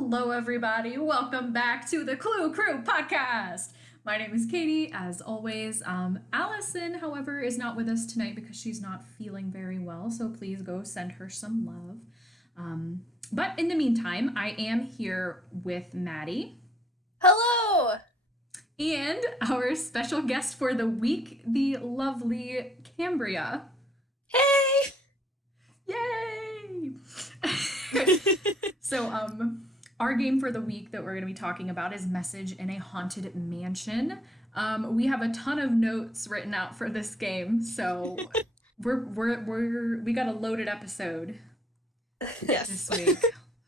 Hello, everybody. Welcome back to the Clue Crew podcast. My name is Katie, as always. Allison, however, is not with us tonight because she's not feeling very well, so please go send her some love. But in the meantime, I am here with Maddie. Hello! And our special guest for the week, the lovely Cambria. Hey! Yay! So, our game for the week that we're going to be talking about is Message in a Haunted Mansion. We have a ton of notes written out for this game, so we got a loaded episode this week,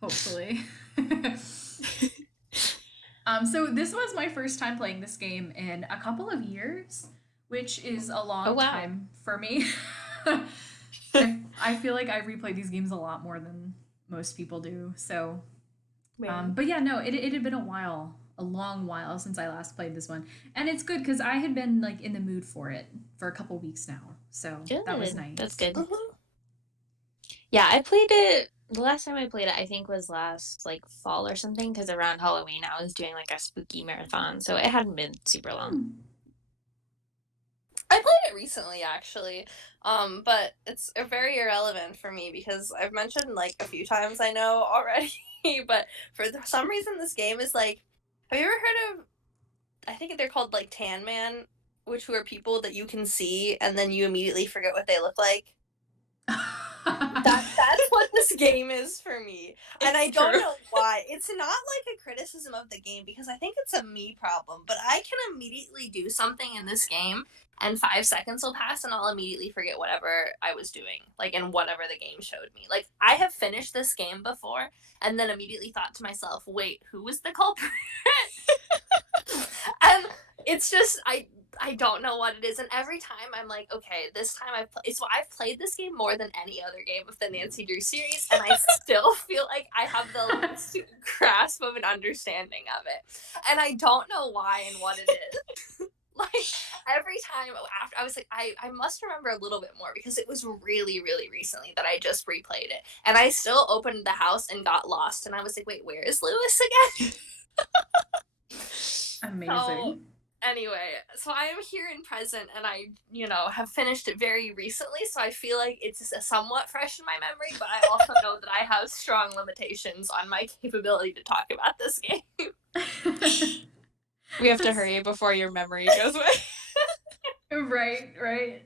hopefully. So this was my first time playing this game in a couple of years, which is a long time for me. I feel like I replay these games a lot more than most people do. So, but yeah, no, it had been a long while since I last played this one, and it's good because I had been like in the mood for it for a couple weeks now. So that was nice. That's good. Mm-hmm. Yeah, I played it. The last time I played it, I think, was last like fall or something. Because around Halloween, I was doing like a spooky marathon, so it hadn't been super long. I played it recently, actually, but it's very irrelevant for me because I've mentioned like a few times I know already, but for some reason this game is like, have you ever heard of, I think they're called like Tan Man, which are people that you can see and then you immediately forget what they look like? That's what this game is for me. And I don't know why. It's not like a criticism of the game because I think it's a me problem, but I can immediately do something in this game and 5 seconds will pass and I'll immediately forget whatever I was doing, like in whatever the game showed me. Like I have finished this game before and then immediately thought to myself, wait, who was the culprit? And it's just, I don't know what it is, and every time I'm like, okay, this time I've played this game more than any other game of the Nancy Drew series, and I still feel like I have the least grasp of an understanding of it, and I don't know why and what it is. Like every time after I was like, I must remember a little bit more because it was really, really recently that I just replayed it, and I still opened the house and got lost, and I was like, wait, where is Lewis again? Amazing. Anyway, so I am here in present, and I, have finished it very recently, so I feel like it's somewhat fresh in my memory, but I also know that I have strong limitations on my capability to talk about this game. We have to hurry before your memory goes away. Right.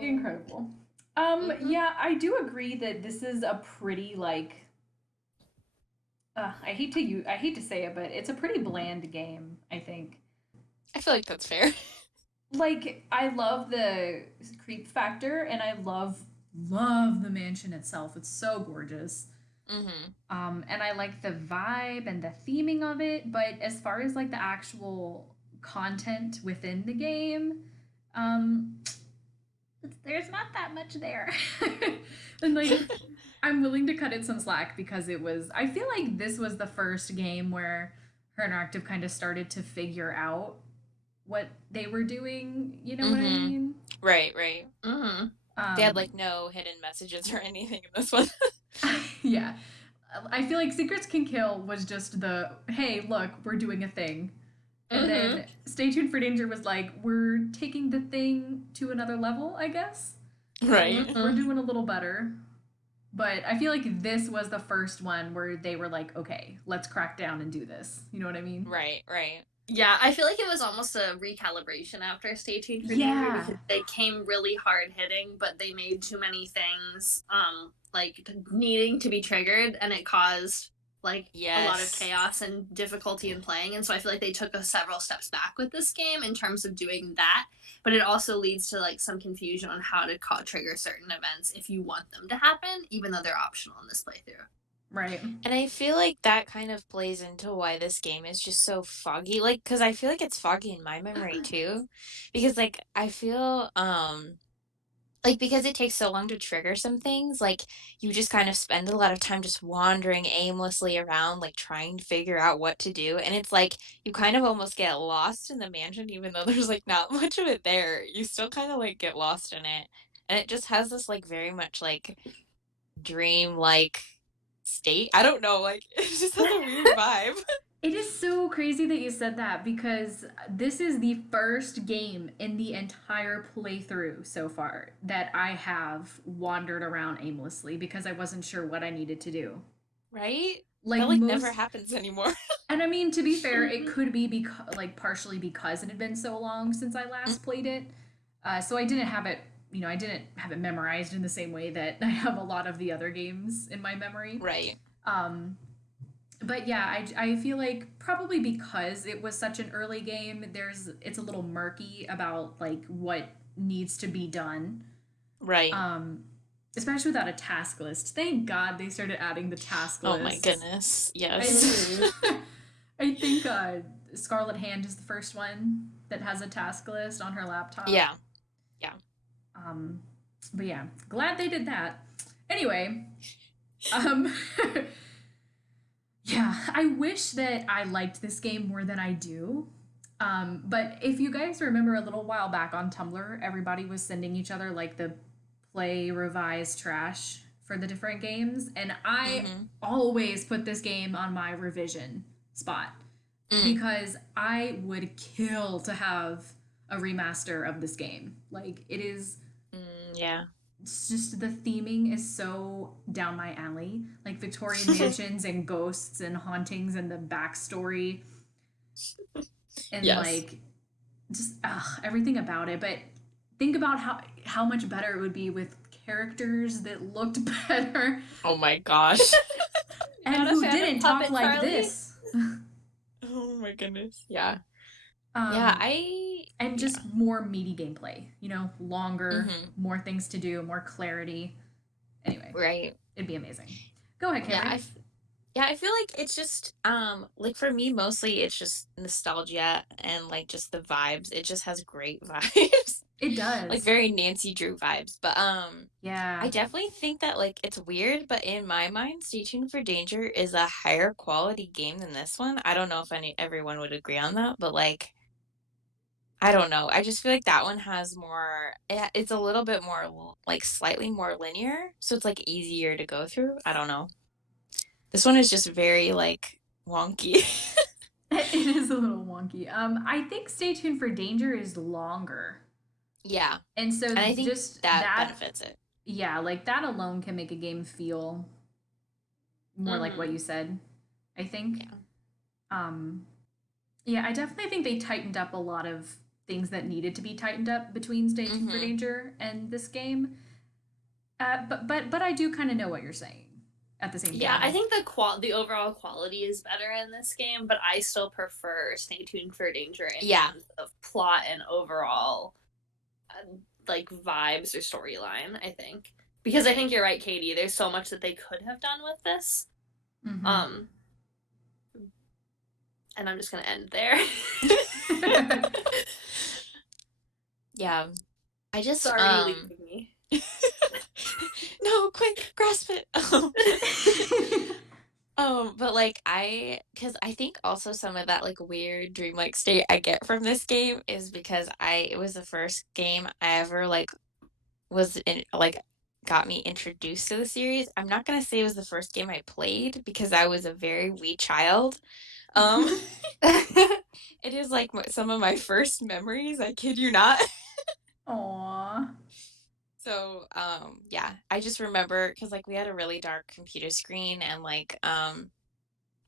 Incredible. Yeah, I do agree that this is a pretty, like, I hate to say it, but it's a pretty bland game, I think. I feel like that's fair. Like, I love the creep factor, and I love the mansion itself. It's so gorgeous. Mm-hmm. And I like the vibe and the theming of it, but as far as like the actual content within the game, there's not that much there. And like I'm willing to cut it some slack because I feel like this was the first game where Her Interactive kind of started to figure out what they were doing, you know what I mean? Right. Mm-hmm. They had like no hidden messages or anything in this one. Yeah. I feel like Secrets Can Kill was just hey, look, we're doing a thing. And then Stay Tuned for Danger was like, we're taking the thing to another level, I guess. Right. We're doing a little better. But I feel like this was the first one where they were like, okay, let's crack down and do this. You know what I mean? Right. Yeah, I feel like it was almost a recalibration after Stay Tuned for Danger because they came really hard hitting, but they made too many things like needing to be triggered, and it caused like a lot of chaos and difficulty in playing. And so I feel like they took several steps back with this game in terms of doing that. But it also leads to like some confusion on how to trigger certain events if you want them to happen, even though they're optional in this playthrough. Right. And I feel like that kind of plays into why this game is just so foggy. Like, because I feel like it's foggy in my memory too. Because like I feel like because it takes so long to trigger some things, like you just kind of spend a lot of time just wandering aimlessly around, like trying to figure out what to do. And it's like you kind of almost get lost in the mansion, even though there's like not much of it there. You still kind of like get lost in it. And it just has this like very much like dream like state. I don't know, like it just has a weird vibe. It is so crazy that you said that because this is the first game in the entire playthrough so far that I have wandered around aimlessly because I wasn't sure what I needed to do. Right? Like That like never most, happens anymore. and I mean, to be fair, it could be like partially because it had been so long since I Mm, last played it. So I didn't have it, I didn't have it memorized in the same way that I have a lot of the other games in my memory. right. Um, but yeah, I feel like probably because it was such an early game, it's a little murky about like what needs to be done. Right. Um, Especially without a task list. Thank God they started adding the task Oh my lists. goodness. I Yes. I think Scarlet Hand is the first one that has a task list on her laptop. Yeah. Yeah. Um, but yeah, glad they did that. Anyway, um, yeah, I wish that I liked this game more than I do. But if you guys remember a little while back on Tumblr, everybody was sending each other like the play revise trash for the different games, and I Mm-hmm. always put this game on my revision spot Mm. because I would kill to have a remaster of this game. Like it is Yeah. it's just the theming is so down my alley. Like Victorian mansions and ghosts and hauntings and the backstory and Yes. like just everything about it. But think about how much better it would be with characters that looked better Oh my gosh. and Not a who fan of didn't talk Puppet like Charlie? this. Oh my goodness. Yeah. Yeah, Um, and yeah. just more meaty gameplay. Longer, Mm-hmm. more things to do, more clarity. Anyway, Right. it'd be amazing. Go ahead, Yeah, Cambria. yeah, I feel like it's just like for me mostly it's just nostalgia and like just the vibes. It just has great vibes. It Like does. very Nancy Drew vibes. But I Yeah. definitely think that like it's weird, but in my mind, Stay Tuned for Danger is a higher quality game than this one. I don't know if everyone would agree on that, but like I don't know. I just feel like that one has more it's a little bit more like slightly more linear, so it's like easier to go through. I don't know. This one is just very like wonky. It is a little wonky. I think Stay Tuned for Danger is longer. Yeah. And so And I think just that that, benefits it. yeah, like that alone can make a game feel more like what Mm-hmm. you said, I think. Yeah. Um, yeah, I definitely think they tightened up a lot of things that needed to be tightened up between Stay Tuned for Mhm. Danger and this game. But I do kind of know what you're saying at the same Yeah, I time. think the overall quality is better in this game, but I still prefer Stay Tuned for Danger in Yeah. terms of plot and overall like vibes or storyline, I think. Because I think you're right, Katie. There's so much that they could have done with this. Mhm. And I'm just gonna end there. Yeah. I just Sorry, leaving me. no, quick, grasp it. But like because I think also some of that like weird dreamlike state I get from this game is because it was the first game I ever like was in like got me introduced to the series. I'm not gonna say it was the first game I played because I was a very wee child. Um, it is like some of my first memories. I kid you not. Aw. So, yeah, I just remember because like we had a really dark computer screen and like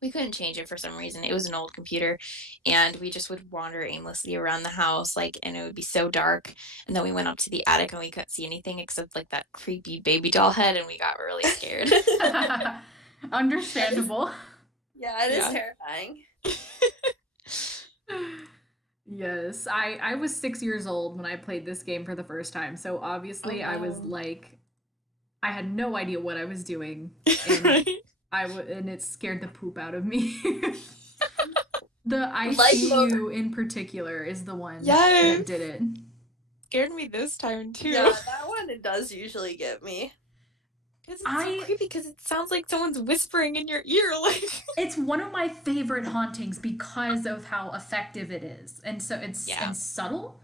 we couldn't change it for some reason. It was an old computer and we just would wander aimlessly around the house like and it would be so dark. And then we went up to the attic and we couldn't see anything except like that creepy baby doll head and we got really scared. Understandable. Yeah, it is Yeah. terrifying. Yes, I was 6 years old when I played this game for the first time, so obviously Oh, I was no. like, I had no idea what I was doing, and Right? and it scared the poop out of me. The Like ICU in particular is the one Yes. that did it. Scared me this time too. Yeah, that one it does usually get me. Because it's so creepy because it sounds like someone's whispering in your ear like It's one of my favorite hauntings because of how effective it is, and so it's Yeah. and subtle.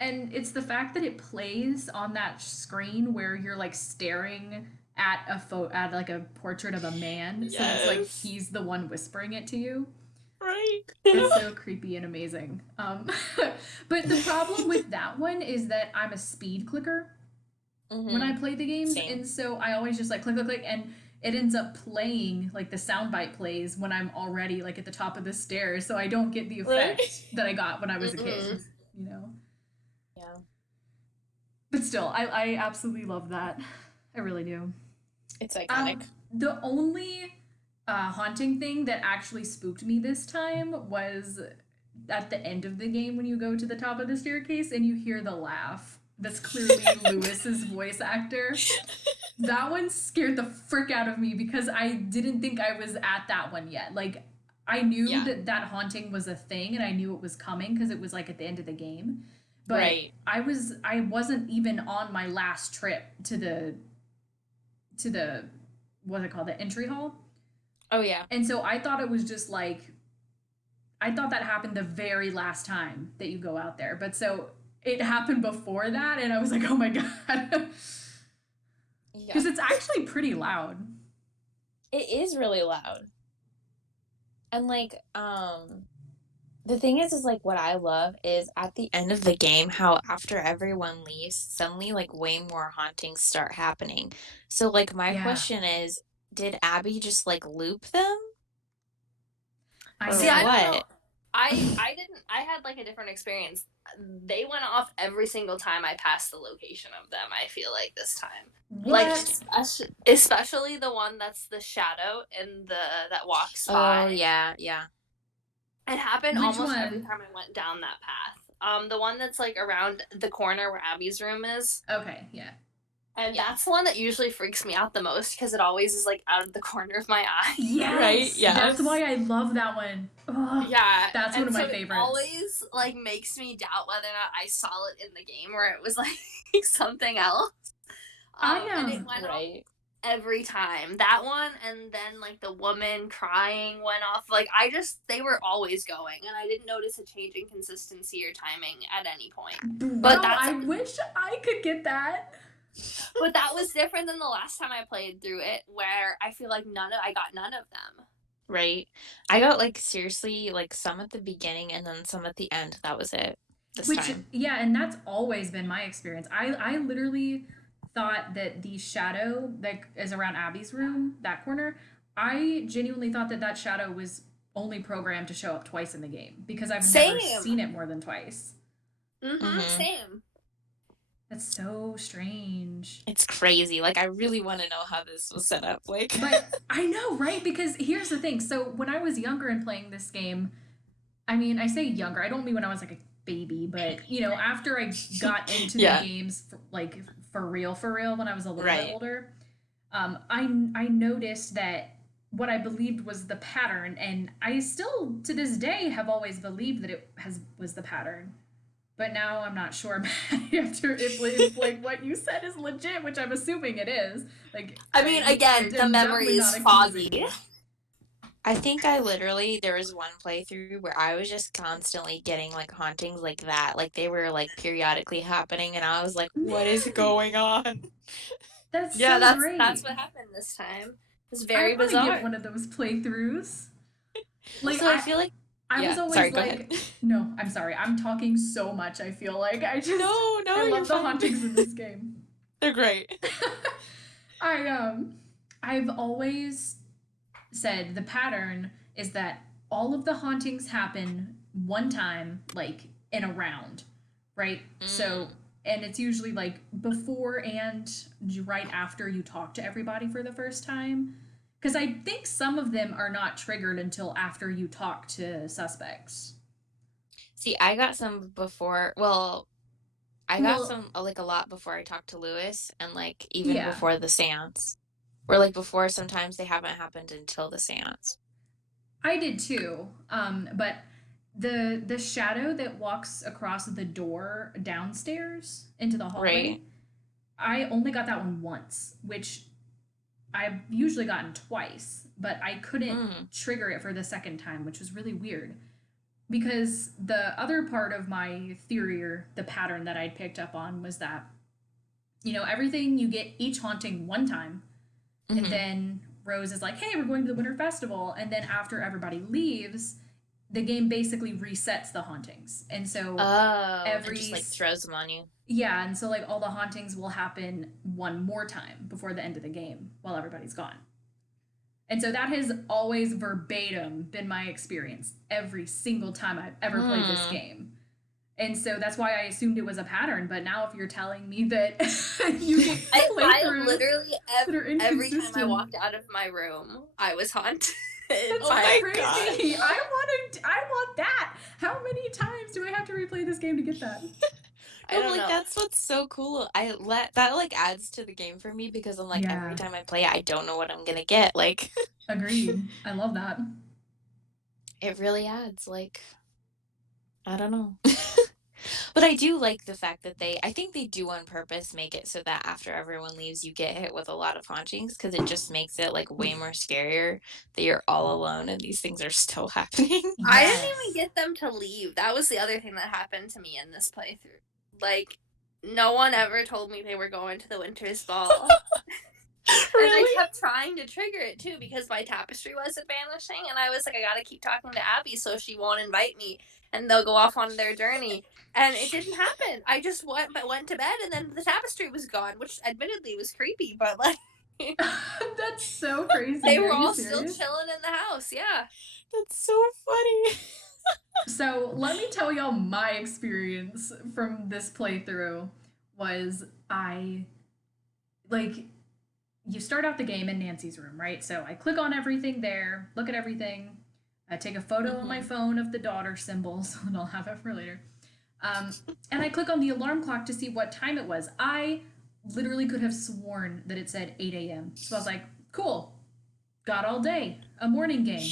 And it's the fact that it plays on that screen where you're like staring at like a portrait of a man, so it's like Yes. he's the one whispering it to you. Right. It's so creepy and amazing. But the problem with that one is that I'm a speed clicker when I play the games, Same. and so I always just like click, click, click, and it ends up playing like the soundbite plays when I'm already like at the top of the stairs, so I don't get the effect that I got when I was a kid. You know. Yeah. But still, I absolutely love that. I really do. It's iconic. The only haunting thing that actually spooked me this time was at the end of the game when you go to the top of the staircase and you hear the laugh. That's clearly Lewis's voice actor. That one scared the frick out of me because I didn't think I was at that one yet. Like, I knew that haunting was a thing and I knew it was coming because it was like at the end of the game. But I wasn't even on my last trip to the what's it called, the entry hall. Oh yeah. And so I thought it was just like, I thought that happened the very last time that you go out there. But so it happened before that, and I was like, oh my god. Because it's actually pretty loud. It is really loud. And like, the thing is like what I love is at the end of the game, how after everyone leaves, suddenly like way more hauntings start happening. So like my question is, did Abby just like loop them? I don't know. I didn't. I had like a different experience. They went off every single time I passed the location of them. I feel like this time, like especially the one that's the shadow and that walks by. Oh yeah, yeah. It happened almost every time I went down that path. The one that's like around the corner where Abby's room is. Okay, yeah. And that's the one that usually freaks me out the most because it always is like out of the corner of my eye. Yes, right? Yeah, that's why I love that one. Oh, yeah, that's one of my favorites. It always like makes me doubt whether or not I saw it in the game where it was like something else. And it went off every time. That one, and then like the woman crying went off. Like they were always going, and I didn't notice a change in consistency or timing at any point. But I wish I could get that. But that was different than the last time I played through it, where I feel like I got none of them. Right. I got like seriously like some at the beginning and then some at the end. That was it this time. Yeah, and that's always been my experience. I literally thought that the shadow that is around Abby's room, that corner, I genuinely thought that shadow was only programmed to show up twice in the game because I've never seen it more than twice. Same. That's so strange. It's crazy. Like, I really want to know how this was set up. Like, but I know, right? Because here's the thing. So when I was younger and playing this game, I mean, I say younger. I don't mean when I was like a baby, but you know, after I got into the games, for real, when I was a little bit older, I noticed that what I believed was the pattern, and I still to this day have always believed that it was the pattern. But now I'm not sure if like what you said is legit, which I'm assuming it is. Like, I mean, again, the memory is foggy. I think there was one playthrough where I was just constantly getting like hauntings like that. Like they were like periodically happening and I was like, what is going on? That's great. That's what happened this time. It's very bizarre. I want to get one of those playthroughs. Like, so I feel like I was always like, no, I'm sorry. I'm talking so much, I feel like. I love the hauntings in this game. They're great. I've always said the pattern is that all of the hauntings happen one time, like in a round, right? So, and it's usually like before and right after you talk to everybody for the first time. Because I think some of them are not triggered until after you talk to suspects. See, I got some before. Well, I got some like a lot before I talked to Lewis, and like even before the seance, or like before. Sometimes they haven't happened until the seance. I did too. But the shadow that walks across the door downstairs into the hallway, I only got that one once, which I've usually gotten twice, but I couldn't trigger it for the second time, which was really weird. Because the other part of my theory or the pattern that I'd picked up on was that, you know, everything you get each haunting one time, And Mhm. then Rose is like, hey, we're going to the Winter Festival. And then after everybody leaves, the game basically resets the hauntings. And so Oh, and just every like throws them on you. yeah, and so like all the hauntings will happen one more time before the end of the game while everybody's gone. And so that has always verbatim been my experience every single time I've ever played this game. And so that's why I assumed it was a pattern. But now, if you're telling me that you get I playthroughs literally that are every time I inconsistent, walked out of my room, I was haunted. that's Oh my crazy. gosh. I want that. How many times do I have to replay this game to get that? I But don't like know. that's what's so cool. That like adds to the game for me because I'm like every Yeah, time I play it, I don't know what I'm gonna get. Like agreed. I love that. it really adds. Like I don't know. But I do like the fact that I think they do on purpose make it so that after everyone leaves, you get hit with a lot of hauntings because it just makes it like way more scarier that you're all alone and these things are still happening. I didn't even Yes. get them to leave. That was the other thing that happened to me in this playthrough. Like, no one ever told me they were going to the Winter's Ball. And I Really? kept trying to trigger it too because my tapestry wasn't vanishing, and I was like, I gotta keep talking to Abby so she won't invite me, and they'll go off on their journey. And it didn't happen. I just went to bed, and then the tapestry was gone, which admittedly was creepy, but like That's so crazy. they were Are you all still serious? chilling in the house. Yeah. That's so funny. So let me tell y'all my experience from this playthrough was I like you start out the game in Nancy's room, right? So I click on everything there, look at everything. I take a photo on my phone of the daughter symbols, and I'll have it for later. And I click on the alarm clock to see what time it was. I literally could have sworn that it said 8 a.m. So I was like, cool, got all day, a morning game.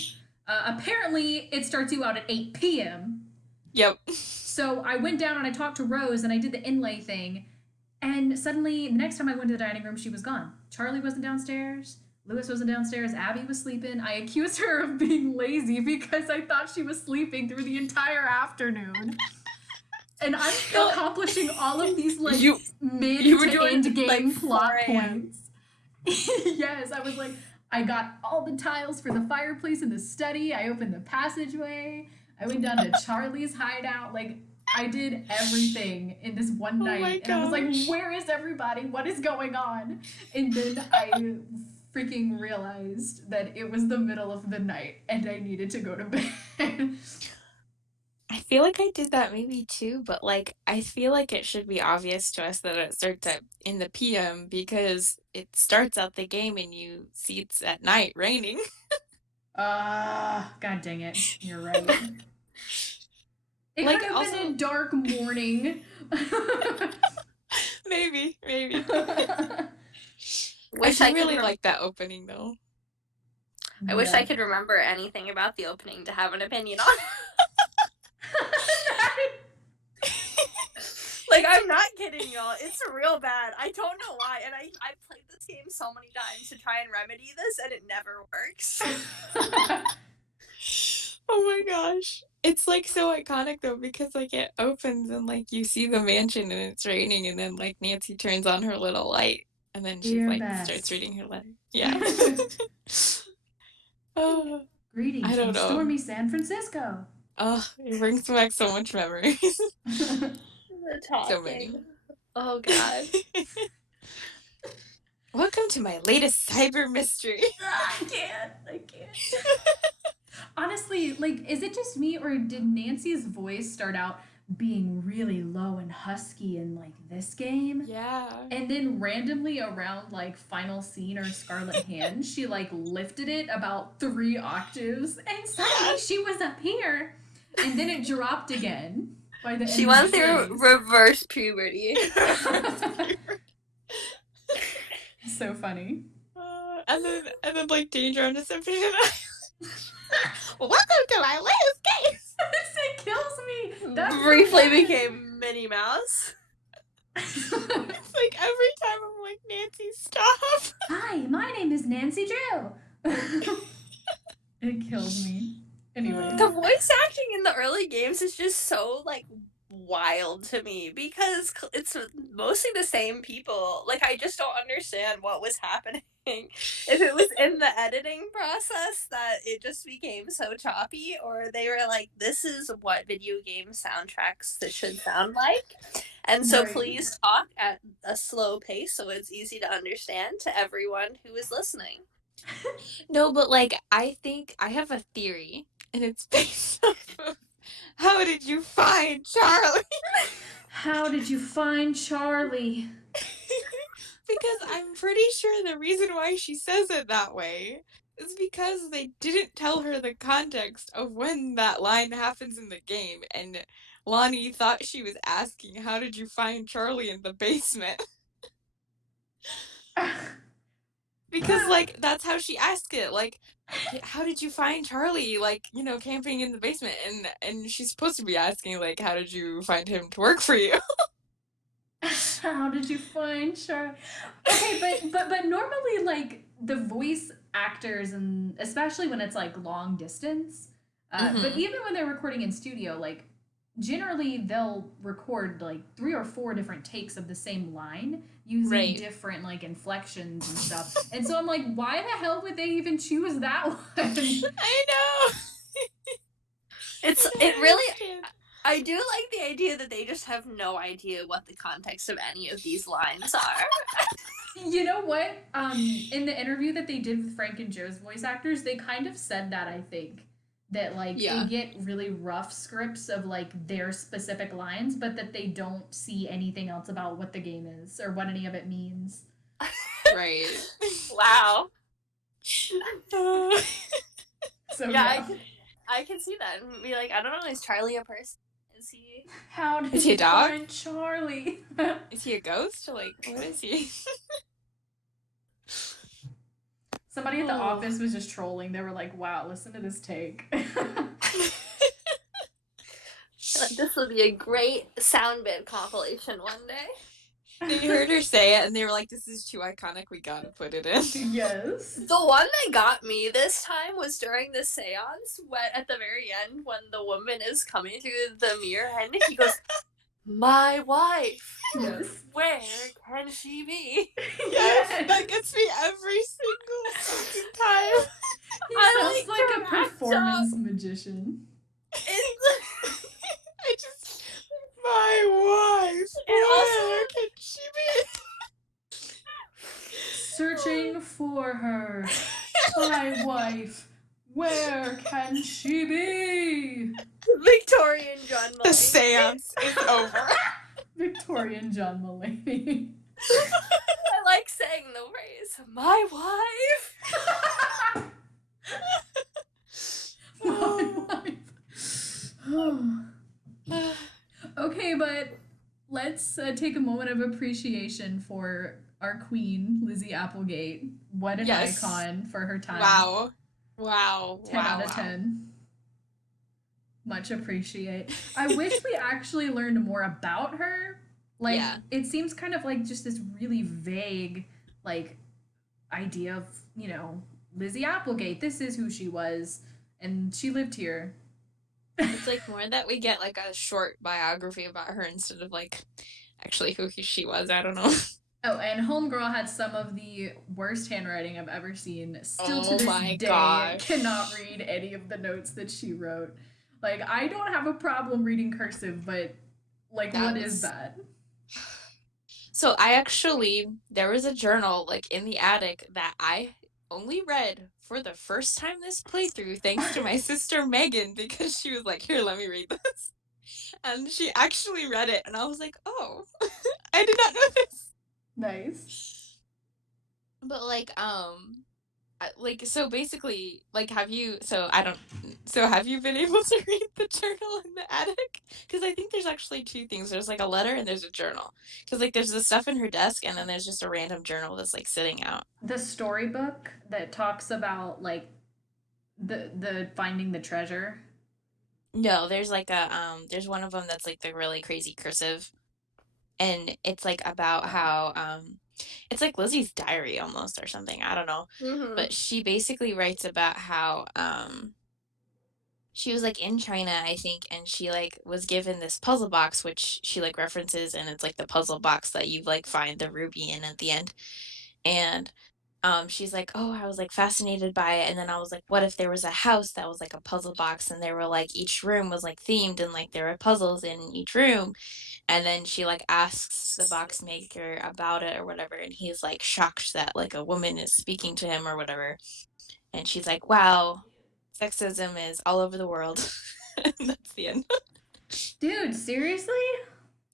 Apparently, it starts you out at 8 p.m. Yep. So I went down and I talked to Rose and I did the inlay thing. And suddenly, the next time I went to the dining room, she was gone. Charlie wasn't downstairs. Lewis wasn't downstairs. Abby was sleeping. I accused her of being lazy because I thought she was sleeping through the entire afternoon. And I'm accomplishing all of these like mid to end game like, plot 4 a.m. points. Yes, I was like, I got all the tiles for the fireplace in the study. I opened the passageway. I went down to Charlie's hideout. Like, I did everything in this one Oh my night. And I was like, gosh. where is everybody? What is going on? And then I freaking realized that it was the middle of the night and I needed to go to bed. I feel like I did that maybe too, but like I feel like it should be obvious to us that it starts in the PM because it starts out the game and you see it's at night raining. God dang it. You're right. It Like, could have also- been a dark morning. Maybe. Wish I I really could like that opening though. I wish Yeah. I could remember anything about the opening to have an opinion on. Like, I'm not kidding, y'all. It's real bad. I don't know why, and I played this game so many times to try and remedy this, and it never works. Oh my gosh. It's like so iconic though because like it opens and like you see the mansion and it's raining and then like Nancy turns on her little light and then she Dear like best. starts reading her letter. Yeah. Oh, Greetings I don't from know. stormy San Francisco. Oh, it brings back so much memories. The talking. So many. Oh, God. Welcome to my latest cyber mystery. I can't. Honestly, like, is it just me or did Nancy's voice start out being really low and husky in like this game? Yeah. And then randomly around like final scene or Scarlet Hand, she like lifted it about 3 octaves and suddenly she was up here. And then it dropped again by the She end went of the through series. reverse puberty. So funny. And then like Danger on Deception Island. Welcome to my latest case. It kills me. That's Briefly became Minnie Mouse. It's like every time I'm like, Nancy, stop. Hi, my name is Nancy Drew. It kills me. Anyway. The voice acting in the early games is just so, like, wild to me because it's mostly the same people. Like, I just don't understand what was happening. If it was in the editing process that it just became so choppy, or they were like, this is what video game soundtracks that should sound like. And so Right. please talk at a slow pace so it's easy to understand to everyone who is listening. No, but like I think I have a theory, and it's based off of how did you find Charlie? How did you find Charlie? Because I'm pretty sure the reason why she says it that way is because they didn't tell her the context of when that line happens in the game, and Lonnie thought she was asking, how did you find Charlie in the basement? Because, like, that's how she asked it, like, how did you find Charlie, like, you know, camping in the basement, and she's supposed to be asking, like, how did you find him to work for you? How did you find Charlie? Okay, but normally, like, the voice actors, and especially when it's like long distance, but even when they're recording in studio, like, generally they'll record like 3 or 4 different takes of the same line using Right. different like inflections and stuff. And so I'm like, why the hell would they even choose that one? I know. It really, I do like the idea that they just have no idea what the context of any of these lines are. You know what? In the interview that they did with Frank and Joe's voice actors, they kind of said that, I think. That, like, Yeah. they get really rough scripts of, like, their specific lines, but that they don't see anything else about what the game is or what any of it means. Right. Wow. So, Yeah, I can see that and be like, I don't know, is Charlie a person? Is he? How did Is he a you dog? find Charlie? Is he a ghost? Like, what is he? Somebody at the office was just trolling. They were like, wow, listen to this take. This will be a great sound bit compilation one day. They heard her say it and they were like, this is too iconic, we gotta put it in. Yes. The one that got me this time was during the seance, when at the very end, when the woman is coming through the mirror and he goes, my wife. Yes. Where can she be? Yes, that gets me every single fucking time. He I sounds like a cracked performance magician. I just, my wife, And where can she be? Searching for her. My wife. Where can she be? Victorian John Mulaney. The seance is over. Victorian John Mulaney. I like saying the phrase, my wife. My wife. Okay, but let's take a moment of appreciation for our queen, Lizzie Applegate. What an Yes. icon for her time. Wow. 10 out of 10. Much appreciate. I wish we actually learned more about her. Like, Yeah. it seems kind of like just this really vague, like, idea of, you know, Lizzie Applegate. This is who she was, and she lived here. It's like more that we get like a short biography about her instead of like actually who she was. I don't know. Oh, and Homegirl had some of the worst handwriting I've ever seen. Still to Oh this my day, gosh. cannot read any of the notes that she wrote. Like, I don't have a problem reading cursive, but, like, what is that? So there was a journal like in the attic that I only read for the first time this playthrough thanks to my sister Megan, because she was like, here, let me read this. And she actually read it and I was like, oh, I did not know this. Nice. But so basically, like, have you been able to read the journal in the attic? Because I think there's actually 2 things. There's like a letter and there's a journal. Because like there's the stuff in her desk and then there's just a random journal that's like sitting out. The storybook that talks about, like, the finding the treasure. No, there's like there's one of them that's like the really crazy cursive, and it's like about how it's like Lizzie's diary almost or something. I don't know. Mm-hmm. But she basically writes about how she was like in China, I think, and she like was given this puzzle box, which she like references, and it's like the puzzle box that you like find the ruby in at the end. And she's like, oh, I was like fascinated by it. And then I was like, what if there was a house that was like a puzzle box and there were like each room was like themed and like there were puzzles in each room. And then she like asks the box maker about it or whatever, and he's like shocked that like a woman is speaking to him or whatever. And she's like, wow, sexism is all over the world. And that's the end. Dude, seriously?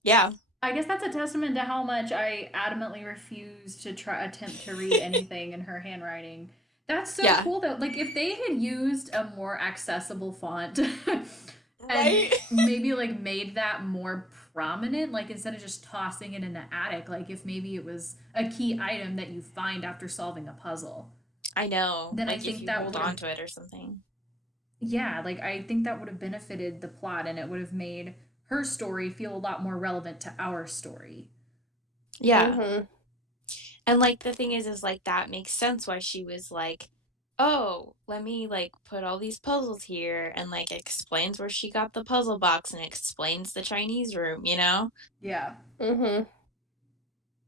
Yeah. I guess that's a testament to how much I adamantly refuse to try attempt to read anything in her handwriting. That's so Yeah. cool though. Like if they had used a more accessible font and Right? maybe like made that more prominent, like instead of just tossing it in the attic, like if maybe it was a key item that you find after solving a puzzle, I know. then I Like if think you that hold would on have, to it or something. yeah, like I think that would have benefited the plot and it would have made her story feel a lot more relevant to our story. Yeah. Mm-hmm. And like the thing is like that makes sense why she was like, oh, let me like put all these puzzles here and like explains where she got the puzzle box and explains the Chinese room, you know? Yeah. Mm-hmm.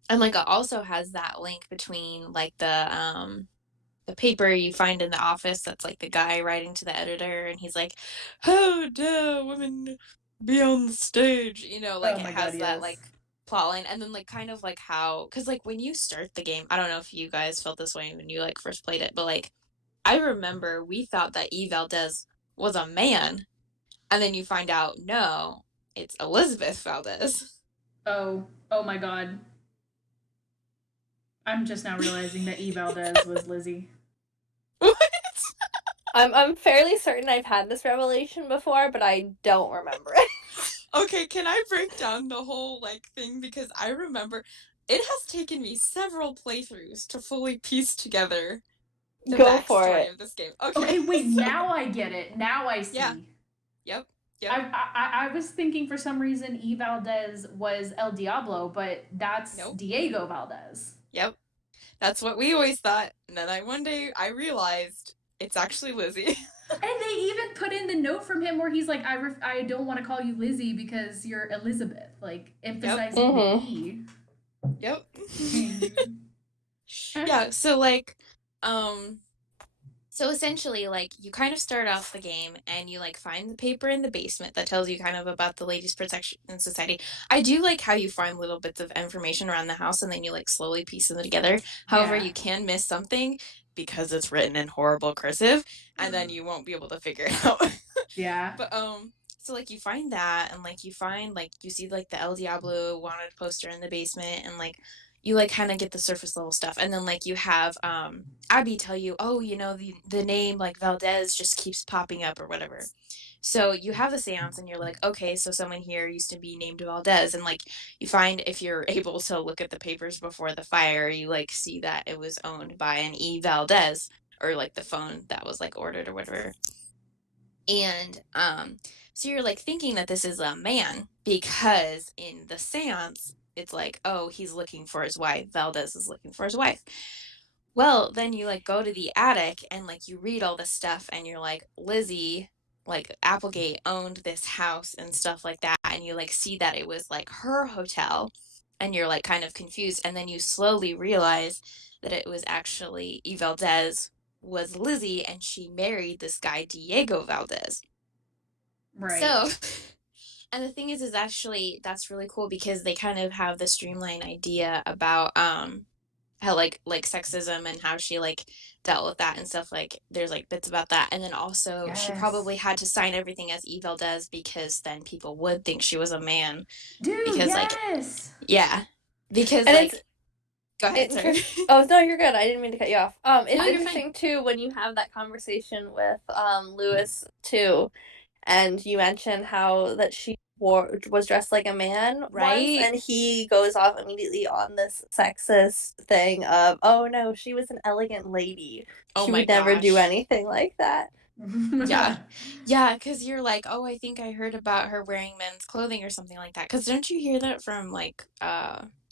And like it also has that link between like the paper you find in the office that's like the guy writing to the editor and he's like, how dare women be on the stage, you know, like Oh it my god, has that yes. like plot line. And then like kind of like how, because like when you start the game, I don't know if you guys felt this way when you like first played it, but like I remember we thought that E. Valdez was a man, and then you find out no, it's Elizabeth Valdez. Oh, oh my god. I'm just now realizing that E. Valdez was Lizzie. What? I'm fairly certain I've had this revelation before, but I don't remember it. Okay, can I break down the whole like thing, because I remember it has taken me several playthroughs to fully piece together the Go for backstory it. of this game. Okay, Okay, wait, so now I get it. Now I yeah, see. yep, yep, I was thinking for some reason E. Valdez was El Diablo, but that's nope, Diego Valdez. yep. That's what we always thought, and then one day I realized it's actually Lizzie. And they even put in the note from him where he's like, I don't want to call you Lizzie because you're Elizabeth, like Yep, emphasizing the Mm-hmm. E. yep. Dang, dude. Yeah, so like, um, so essentially, like, you kind of start off the game and you like find the paper in the basement that tells you kind of about the Ladies Protection Society. I do like how you find little bits of information around the house and then you like slowly piece them together. However, Yeah. you can miss something because it's written in horrible cursive and then you won't be able to figure it out. Yeah. But so like you find that and like you find like you see like the El Diablo wanted poster in the basement and like you like kind of get the surface level stuff and then like you have Abby tell you, oh, you know, the name like Valdez just keeps popping up or whatever. So you have a seance and you're like, okay, so someone here used to be named Valdez. And like you find if you're able to look at the papers before the fire, you like see that it was owned by an E. Valdez or like the phone that was like ordered or whatever. And so you're like thinking that this is a man because in the seance, it's like, oh, he's looking for his wife. Valdez is looking for his wife. Well, then you like go to the attic and like you read all this stuff and you're like, Lizzie, like Applegate owned this house and stuff like that. And you like see that it was like her hotel and you're like kind of confused. And then you slowly realize that it was actually Eve Valdez was Lizzie and she married this guy, Diego Valdez. Right. So, and the thing is actually that's really cool because they kind of have the streamline idea about how like sexism and how she like dealt with that and stuff. Like there's like bits about that, and then also she Yes. probably had to sign everything as Eve Valdez because then people would think she was a man Dude, because like yes. yeah, because And like it's go ahead, sorry. Oh no, you're good. I didn't mean to cut you off. It's No, you're fine. interesting too when you have that conversation with Lewis too, and you mention how that she was dressed like a man once, Right? and he goes off immediately on this sexist thing of, oh no, she was an elegant lady. Oh She my would never do gosh. anything like that. Yeah. Yeah, because you're like, oh, I think I heard about her wearing men's clothing or something like that. Because don't you hear that from like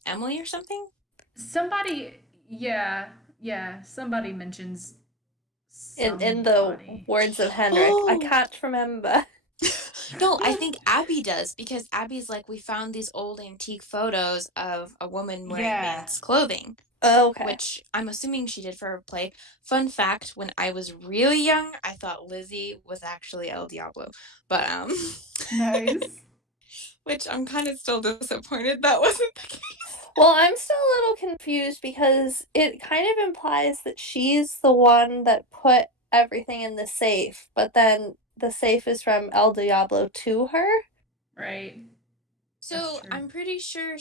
Emily or something? Somebody, yeah, yeah, somebody mentions In the Somebody. words of Henrik, I Oh! can't remember. No, I think Abby does because Abby's like, we found these old antique photos of a woman wearing Yeah. man's clothing, Oh, okay. which I'm assuming she did for her play. Fun fact, when I was really young, I thought Lizzie was actually El Diablo. But Nice. which I'm kind of still disappointed that wasn't the case. Well, I'm still a little confused because it kind of implies that she's the one that put everything in the safe, but then the safe is from El Diablo to her. Right. So true. I'm pretty sure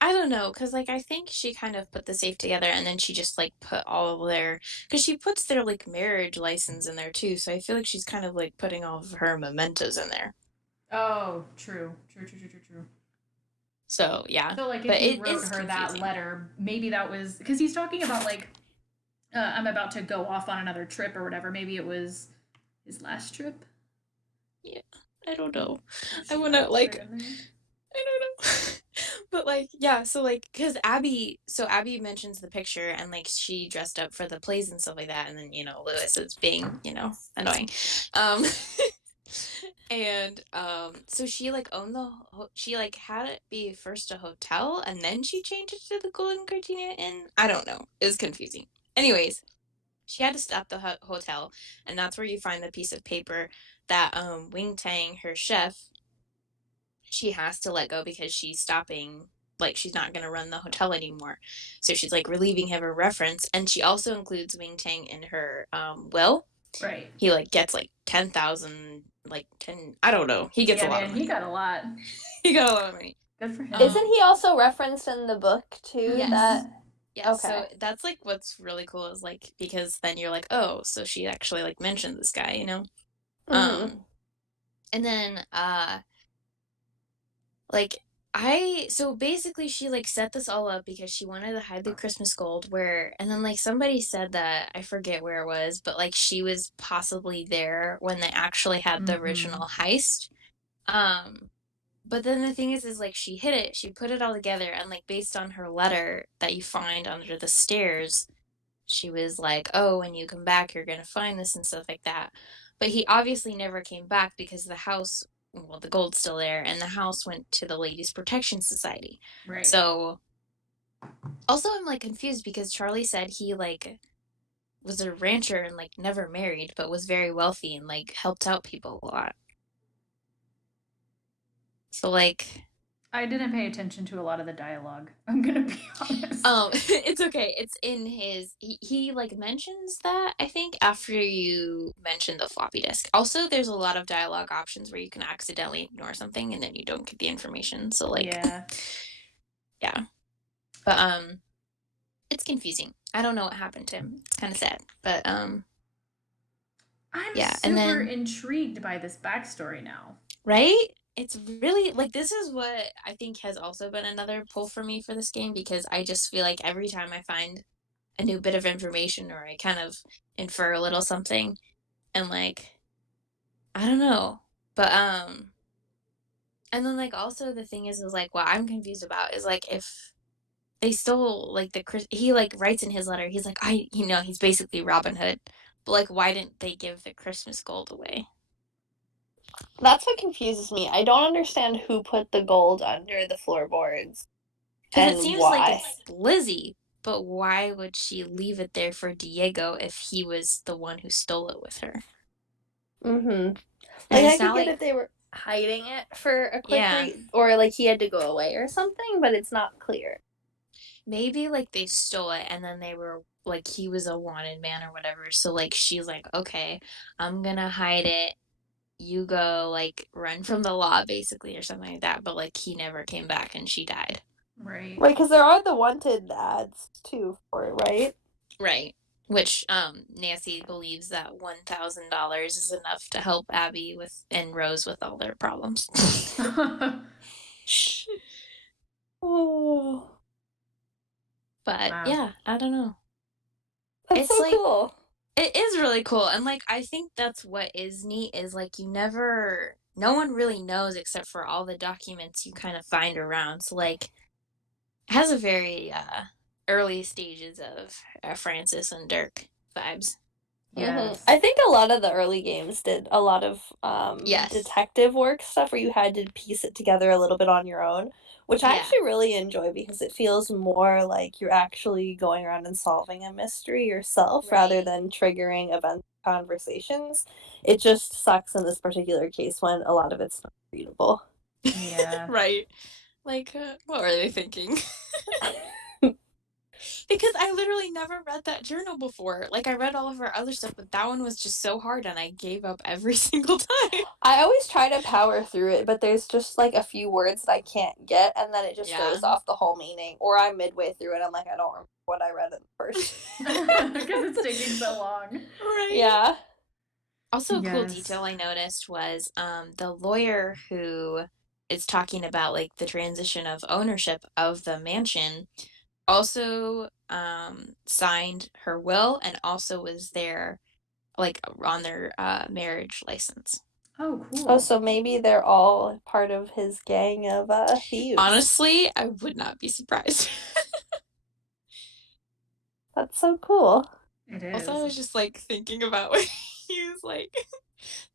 I don't know, because like I think she kind of put the safe together and then she just like put all of their, because she puts their like marriage license in there too. So I feel like she's kind of like putting all of her mementos in there. Oh, true. True. So yeah, So, like, but if he it wrote is her that confusing. letter, maybe that was because he's talking about, like, I'm about to go off on another trip or whatever. Maybe it was his last trip. Yeah, I don't know. She I might wanna have put like it in there. I don't know. But like yeah, so like because Abby mentions the picture and like she dressed up for the plays and stuff like that, and then Lewis is being annoying, um, and so she like owned she like had it be first a hotel and then she changed it to the Golden Gardenia Inn. I don't know. It was confusing. Anyways, she had to stop the hotel, and that's where you find the piece of paper that Wing Tang, her chef, she has to let go because she's stopping, like she's not going to run the hotel anymore, so she's like relieving him of reference, and she also includes Wing Tang in her will. Right. He like gets like 10,000, like 10, I don't know, he gets a Yeah, lot of man, he money. got a lot. He got a lot of money. Good for him. Isn't he also referenced in the book too? Yes. That Yes, okay. so that's like what's really cool is like because then you're like, oh, so she actually like mentioned this guy, Mhm. and then like so basically she like set this all up because she wanted to hide the Christmas gold, and then like somebody said that, I forget where it was, but like she was possibly there when they actually had the original heist. Um but then the thing is like she hid it, she put it all together, and like based on her letter that you find under the stairs, she was like, oh, when you come back, you're going to find this and stuff like that. But he obviously never came back because the house, well, the gold's still there, and the house went to the Ladies Protection Society. Right. So, also, I'm like confused because Charlie said he like was a rancher and like never married, but was very wealthy and like helped out people a lot. So, like, I didn't pay attention to a lot of the dialogue. I'm gonna be honest. it's okay. It's in he like mentions that, I think, after you mention the floppy disk. Also, there's a lot of dialogue options where you can accidentally ignore something and then you don't get the information. So like Yeah. yeah. But it's confusing. I don't know what happened to him. It's kind of sad. But I'm yeah, super and then intrigued by this backstory now. right? It's really like this is what I think has also been another pull for me for this game, because I just feel like every time I find a new bit of information or I kind of infer a little something, and like I don't know. But and then like also the thing is like what I'm confused about is like if they stole like he like writes in his letter, he's like he's basically Robin Hood. But like why didn't they give the Christmas gold away? That's what confuses me. I don't understand who put the gold under the floorboards Because it and seems like why. it's Lizzie, but why would she leave it there for Diego if he was the one who stole it with her? Mhm. And Like I it's could not get like if they were hiding it for a quick yeah, or like he had to go away or something, but it's not clear. maybe like they stole it and then they were like he was a wanted man or whatever. So like she's like, okay, I'm gonna hide it. You go like run from the law basically or something like that. But like he never came back and she died. Right. Right, because there are the wanted ads too for it, right? Right. Which Nancy believes that $1,000 is enough to help Abby with and Rose with all their problems. Oh, But Wow. yeah, I don't know. that's It's so like cool. it is really cool, and like I think that's what is neat is like no one really knows except for all the documents you kind of find around. So like it has a very early stages of Francis and Dirk vibes. Yes. I think a lot of the early games did a lot of Yes. detective work stuff where you had to piece it together a little bit on your own, which I Yeah. actually really enjoy because it feels more like you're actually going around and solving a mystery yourself rather Right. than triggering event conversations. It just sucks in this particular case when a lot of it's not readable. Yeah. Right. Like, what were they thinking? Because I literally never read that journal before. Like, I read all of her other stuff, but that one was just so hard, and I gave up every single time. I always try to power through it, but there's just like a few words that I can't get, and then it just Yeah. throws off the whole meaning. Or I'm midway through it, I'm like, I don't remember what I read at first. Because it's taking so long. Right. Yeah. Also, a cool Yes. detail I noticed was the lawyer who is talking about like the transition of ownership of the mansion also signed her will and also was there like on their marriage license. Oh, cool. Oh, so maybe they're all part of his gang of thieves. Honestly, I would not be surprised. That's so cool. It is. Also, I was just like thinking about when he was like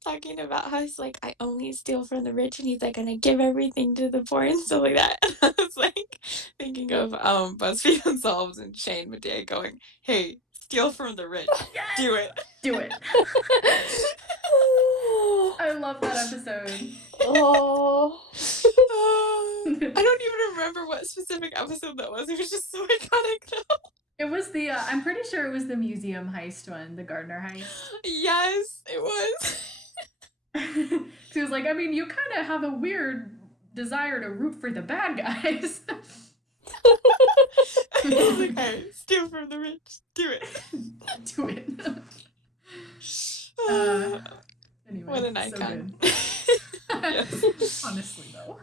talking about how he's like, I only steal from the rich, and he's like, and I give everything to the poor and stuff like that. I was like thinking of BuzzFeed Unsolved and Shane Madej going, "Hey, steal from the rich, do it, Do it. I love that episode. Oh. I don't even remember what specific episode that was. It was just so iconic, though. It was the, I'm pretty sure it was the museum heist one, the Gardner heist. Yes, it was. She was like, I mean, you kind of have a weird desire to root for the bad guys. I was like, hey, steal from the rich, do it. Do it. Anyway, What an icon. So Yes. good. Honestly, though.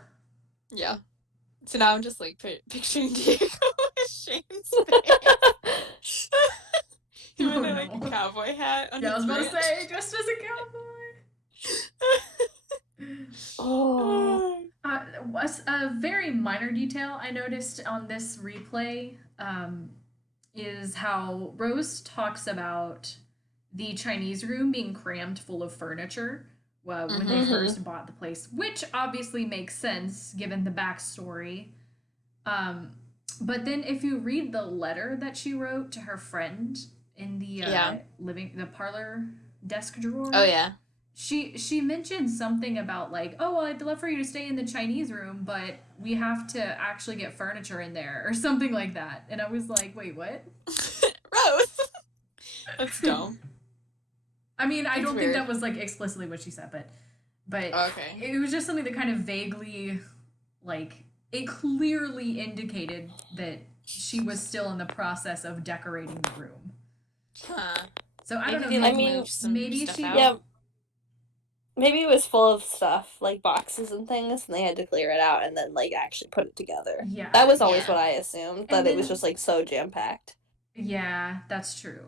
Yeah. So now I'm just like picturing Diego with Shane's face. Him in like a cowboy hat. On Yeah, I was his about to ranch. say, dressed as a cowboy. Oh. Was a very minor detail I noticed on this replay is how Rose talks about the Chinese room being crammed full of furniture when they first bought the place, which obviously makes sense given the backstory. But then if you read the letter that she wrote to her friend in the the parlor desk drawer. Oh yeah. She mentioned something about like, oh, well, I'd love for you to stay in the Chinese room, but we have to actually get furniture in there or something like that. And I was like, wait, what? Rose. That's dumb. I mean, I That's don't weird. think that was like explicitly what she said, but Okay. it was just something that kind of vaguely, like, it clearly indicated that she was still in the process of decorating the room. Huh. So I don't know. Maybe they, like, maybe moved some maybe stuff she out. Yeah. Maybe it was full of stuff, like boxes and things, and they had to clear it out and then like actually put it together. Yeah. That was always Yeah. what I assumed, And that it was then- just like so jam-packed. Yeah, that's true.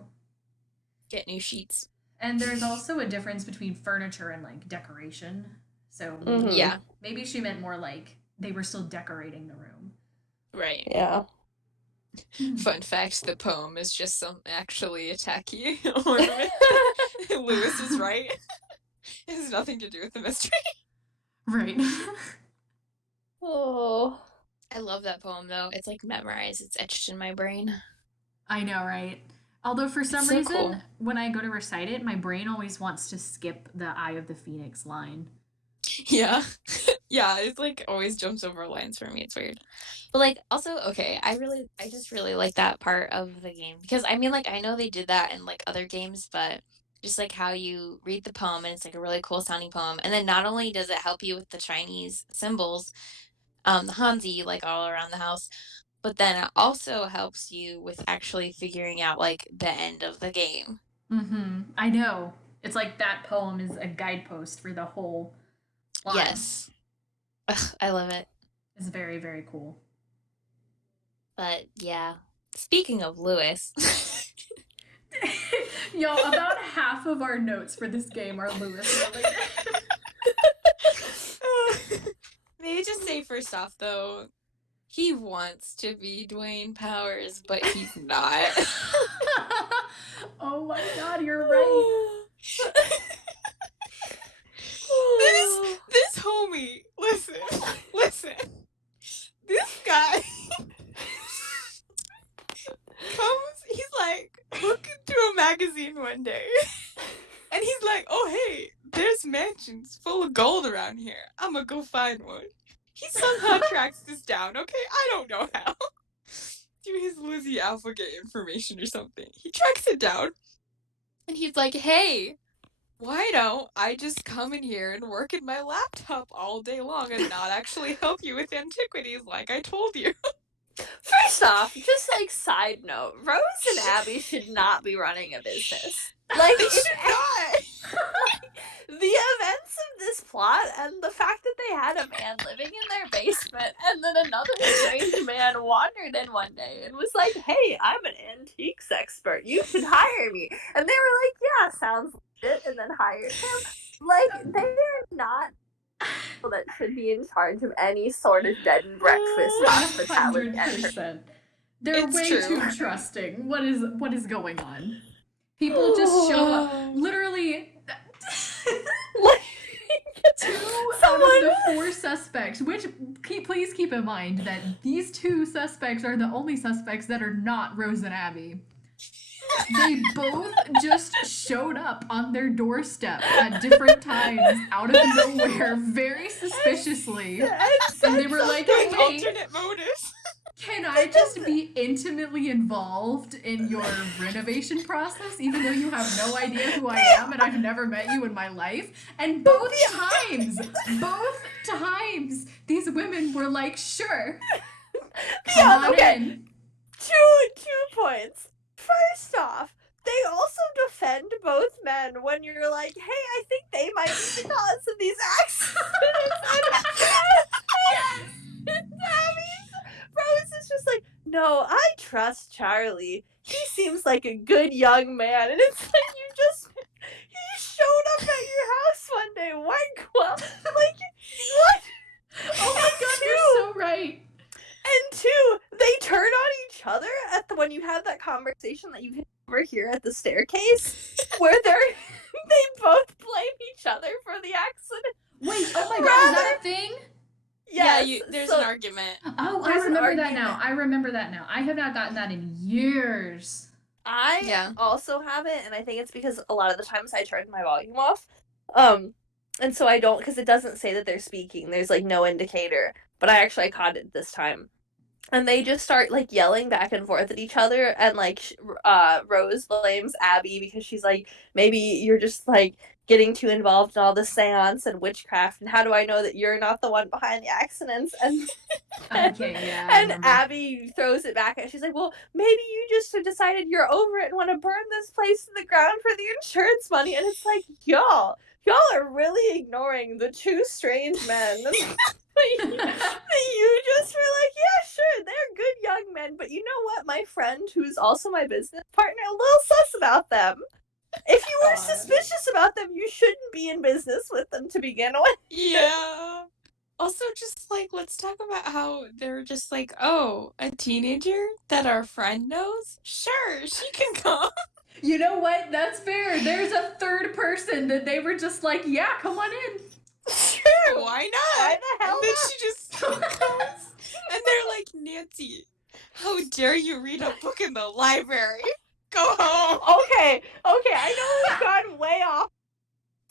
Get new sheets. And there's also a difference between furniture and like decoration. So Mhm. Yeah. maybe she meant more like they were still decorating the room. Right. Yeah. Fun fact, the poem is just some actually a tacky ornament. Lewis is right. It has nothing to do with the mystery. Right. Oh. I love that poem though. It's like memorized. It's etched in my brain. I know, right? Although for some so reason, cool. when I go to recite it, my brain always wants to skip the Eye of the Phoenix line. Yeah. Yeah, it's like always jumps over lines for me. It's weird. But like also, okay, I just really like that part of the game. Because I mean like I know they did that in like other games, but just like how you read the poem and it's like a really cool sounding poem. And then not only does it help you with the Chinese symbols, the Hanzi like all around the house, but then it also helps you with actually figuring out like the end of the game. Mm-hmm. I know. It's like that poem is a guidepost for the whole line. Yes. Ugh, I love it. It's very, very cool. But yeah. Speaking of Lewis. Y'all, about half of our notes for this game are Lewis related. May I just say first off though, he wants to be Dwayne Powers, but he's not. Oh my god, you're right. This homie, listen. This guy he's like looking through a magazine one day, and he's like, oh hey, there's mansions full of gold around here. I'm gonna go find one. He somehow tracks this down, okay? I don't know how. Through his Lizzie Applegate information or something. He tracks it down, and he's like, hey, why don't I just come in here and work in my laptop all day long and not actually help you with antiquities like I told you? First off, just like side note, Rose and Abby should not be running a business. Like, They should not. the events of this plot and the fact that they had a man living in their basement and then another strange man wandered in one day and was like, hey, I'm an antiques expert. You should hire me. And they were like, yeah, sounds legit, and then hired him. Like, they are not people that should be in charge of any sort of bed and breakfast hospitality. 100%. They're It's way true. too trusting. What is going on? People just show up. Literally, two out of the 4 suspects, which please keep in mind that these 2 suspects are the only suspects that are not Rose and Abby. They both just showed up on their doorstep at different times, out of nowhere, very suspiciously. And they were like, hey, alternate motives. can I just be intimately involved in your renovation process, even though you have no idea who I am and I've never met you in my life? And both times, these women were like, sure, come on in. Two points. First off, they also defend both men when you're like, hey, I think they might be the cause of these accidents. And Rose is just like, no, I trust Charlie. He seems like a good young man. And it's like, he showed up at your house one day. What? Oh my god, you're so right. And 2, they turn on each other when you have that conversation that you can overhear at the staircase, where they both blame each other for the accident. Wait, oh my god, is that a thing? Yes, Yeah, there's an argument. Oh, I remember that now. I have not gotten that in years. I also have it, and I think it's because a lot of the times I turn my volume off. And so I don't, because it doesn't say that they're speaking. There's like no indicator. But I caught it this time. And they just start like yelling back and forth at each other, and like Rose blames Abby because she's like, maybe you're just like getting too involved in all the seance and witchcraft, and how do I know that you're not the one behind the accidents? And Okay, yeah. I and remember. Abby throws it back at. She's like, well, maybe you just have decided you're over it and want to burn this place to the ground for the insurance money. And it's like, y'all are really ignoring the 2 strange men. You just were like, yeah, sure, they're good young men, but you know what? My friend, who's also my business partner, a little sus about them. If you were suspicious about them, you shouldn't be in business with them to begin with. Yeah. Also, just like, let's talk about how they're just like, oh, a teenager that our friend knows? Sure, she can come. You know what? That's fair. There's a 3rd person that they were just like, yeah, come on in. Sure, why not? Why the hell And then not? she just comes. And they're like, Nancy, how dare you read a book in the library? Go home. Okay, I know we've gone way off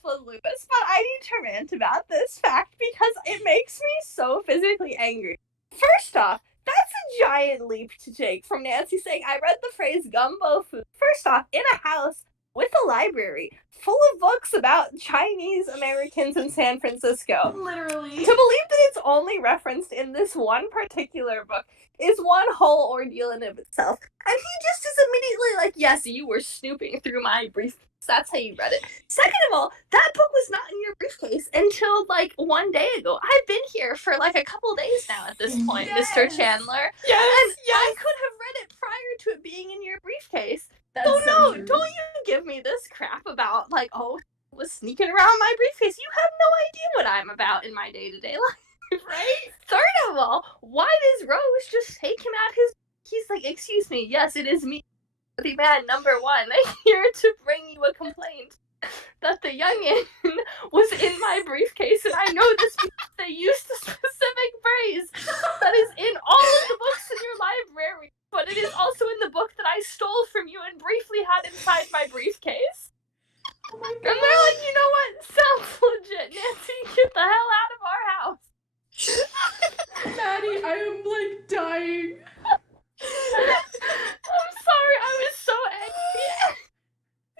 with Lupus, but I need to rant about this fact because it makes me so physically angry. First off, that's a giant leap to take from Nancy saying, I read the phrase gumbo food. First off, in a house with a library full of books about Chinese Americans in San Francisco. Literally. To believe that it's only referenced in this one particular book is one whole ordeal in of itself. And he just is immediately like, yes, you were snooping through my briefcase. That's how you read it. Second of all, that book was not in your briefcase until like one day ago. I've been here for like a couple days now at this point, Yes. Mr. Chandler. Yes, And yes. I could have read it prior to it being in your briefcase. That's Oh so no, true. don't you give me this crap about like, oh, I was sneaking around my briefcase. You have no idea what I'm about in my day-to-day life, right? Third of all, why does Rose just take him at his... He's like, excuse me, yes, it is me. The man number 1, here to bring you a complaint that the youngin was in my briefcase, and I know this because they used a specific phrase that is in all of the books in your library, but it is also in the book that I stole from you and briefly had inside my briefcase. Oh my God. And they're like, you know what? Sounds legit, Nancy. Get the hell out of our house. Maddie, I am like dying. I'm sorry, I was so angry.